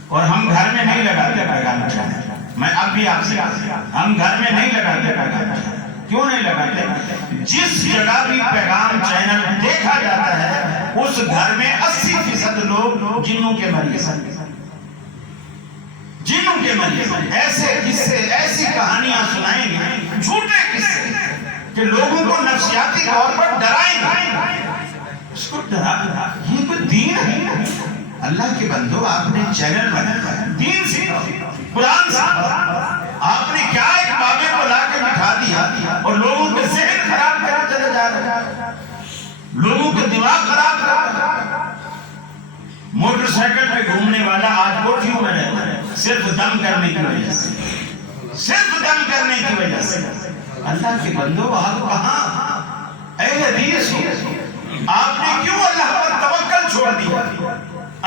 اور ہم گھر میں نہیں لگاتے پیغام چینل۔ میں اب بھی آپ سے ہم گھر میں نہیں لگاتے پیغام چینل۔ کیوں نہیں لگاتے؟ جس جگہ بھی پیغام چینل دیکھا جاتا ہے اس گھر میں 80% لوگ جنوں کے مریض ہیں، جنوں کے مریض ہیں۔ ایسے قصے، ایسی کہانیاں سنائیں گے، جھوٹے قصے کہ لوگوں کو نفسیاتی طور پر ڈرائیں گے۔ اس کو ڈرا، یہ کوئی دین ہے؟ اللہ کے بندو، آپ نے چینل بنایا ہے، دین سکھاؤ، قرآن سکھاؤ۔ آپ نے کیا ایک بابے کو لا کے بٹھا دیا اور لوگوں کے ذہن خراب کرتے چلے جا رہے ہیں، لوگوں کے دماغ خراب کر رہے ہیں۔ موٹر سائیکل پہ گھومنے والا آج کوٹھیوں میں رہتا ہے صرف دم کرنے کی وجہ سے، صرف دم کرنے کی وجہ سے۔ اللہ کے بندو، آپ کہاں اہل حدیث ہو؟ آپ نے کیوں اللہ پر توکل چھوڑ دیا،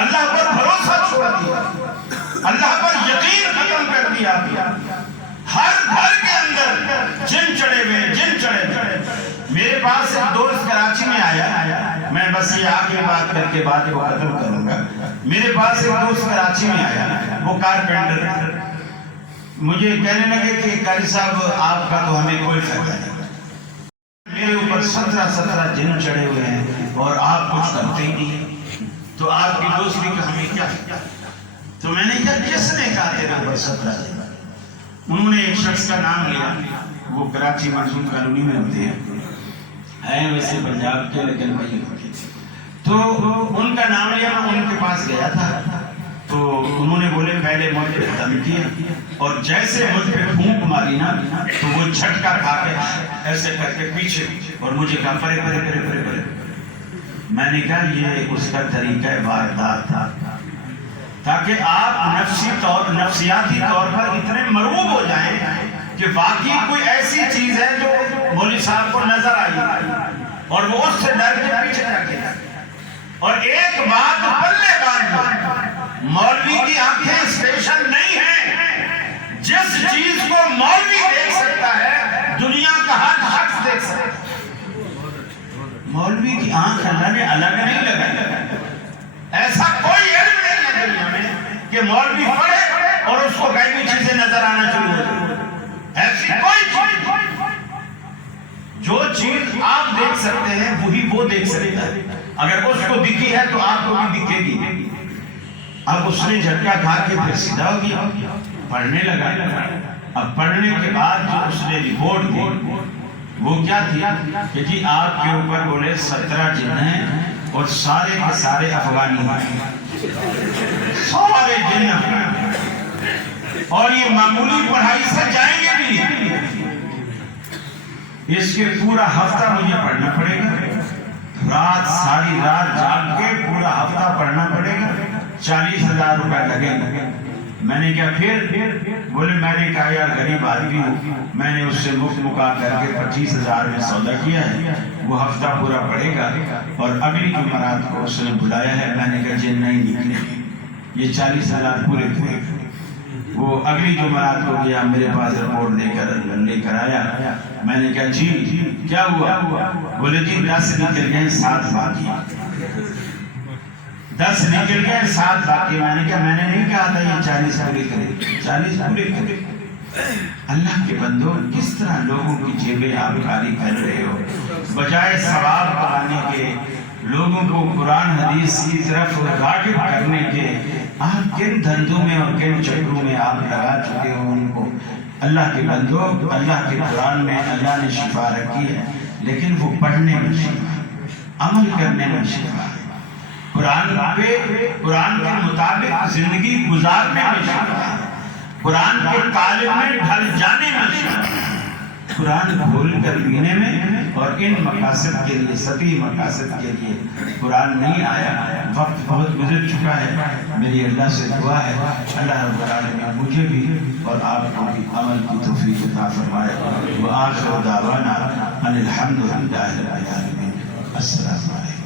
اللہ پر بھروسہ چھوڑ دیا، اللہ پر یقین ختم کر دیا؟ ہر گھر کے اندر جن چڑھے ہوئے، جن چڑھے ہوئے۔ میرے پاس ایک دوست کراچی میں آیا، میں بس یہ آگے بات کر کے بات کو ختم کروں گا۔ میرے پاس ایک دوست کراچی میں آیا، وہ کارپینٹر، مجھے کہنے لگے کہ قاری صاحب آپ کا تو ہمیں کوئی فائدہ نہیں، میرے اوپر 17 جن چڑھے ہوئے ہیں اور آپ کچھ کرتے ہی نہیں، تو آپ کی دوستی کا ہمیں کیا؟ تو میں نے کہا کس نے کہا تیرے اوپر 17 جن؟ انہوں نے ایک شخص کا نام لیا، وہ کراچی منصور کالونی میں ہوتے ہیں ویسے پنجاب کے لیکن وہی ہوتے، تو ان کا نام لیا۔ میں ان کے پاس گیا تھا تو انہوں نے بولے پہلے مجھ پہ دم کیا اور جیسے مجھ پہ پھونک ماری نا تو وہ جھٹکا کھا کے ایسے کر کے پیچھے اور مجھے کہا پرے پرے پرے پرے پرے۔ میں نے کہا یہ اس کا طریقہ واردات تھا تاکہ آپ نفسیاتی طور پر اتنے مرعوب ہو جائیں کہ واقعی کوئی ایسی چیز ہے جو مولوی صاحب کو نظر آئی اور وہ اس سے ڈر کے پیچھے رہ گیا۔ اور ایک بات پلے باندھ لو، مولوی کی آنکھیں اسپیشل نہیں ہیں۔ جس چیز کو مولوی دیکھ سکتا ہے دنیا کا ہر شخص دیکھ سکتا ہے۔ مولوی کی آنکھ اللہ نے الگ نہیں لگائی، ایسا کوئی علم نہیں ہے دنیا میں کہ مولوی پڑھے اور اس کو غیبی چیزیں نظر آنا شروع ہو جائے، ایسی کوئی چیز۔ جو چیز آپ دیکھ سکتے ہیں وہی وہ دیکھ سکتا ہے، اگر اس کو دکھی ہے تو آپ کو بھی دکھے گی۔ اب اس نے جھٹکا کھا کے پھر سیدھا ہو گیا، پڑھنے لگا۔ اب پڑھنے کے بعد جو اس نے رپورٹ دی وہ کیا تھی کہ جی آپ کے اوپر بولے 17 جن ہیں اور سارے کے سارے افغانی ہیں، سارے جن ہیں، اور یہ معمولی پڑھائی سے جائیں گے بھی نہیں۔ اس کے پورا ہفتہ مجھے پڑھنا پڑے گا، ساری رات جاگ کے پورا ہفتہ پڑھنا پڑے گا، 40,000 روپے لگیں گے۔ میں نے کہا پھر بولے میں نے کہا یار غریب آدمی ہوں، میں نے اس سے مفت مکا کر کے 25,000 میں سودا کیا ہے، وہ ہفتہ پورا پڑے گا اور اگلی جمعرات کو اس نے بلایا ہے۔ میں نے کہا جن نہیں نکلے، یہ 40,000 پورے پورے۔ وہ اگلی جمعرات کو گیا، میرے پاس رپورٹ لے کر آیا۔ میں نے کہا جی کیا ہوا؟ بولے جی 10 نکل گئے، 7 باقی۔ 10 نکل گئے، 7 باقی۔ میں نے کہا میں نے نہیں کہا تھا یہ 40 پورے کرے، 40 پورے کرے۔ اللہ کے بندو، کس طرح لوگوں کی جیبیں آپ خالی کر رہے ہو، بجائے ثواب پانے کے لوگوں کو قرآن حدیث کی طرف راغب کرنے کے آپ کن دھندوں میں اور کن چکروں میں آپ لگا چکے ہو ان کو. اللہ کے بندو، اللہ کے قرآن میں اللہ نے شفا رکھی ہے، لیکن وہ پڑھنے میں شفا ہے، عمل کرنے میں شفا ہے، قرآن کے مطابق زندگی گزارنے میں شفا ہے، قرآن کے قالب میں ڈھل جانے میں شفا ہے. قرآن کھول کر پینے میں اور ان مقاصد کے لیے، سطحی مقاصد کے لیے قرآن نہیں آیا. وقت بہت گزر چکا ہے. میری اللہ سے دعا ہے اللہ رب العالمین مجھے بھی اور آپ کو بھی عمل کی توفیق عطا فرمائے. وآخر دعوانا ان الحمد للہ رب العالمین. السلام علیکم.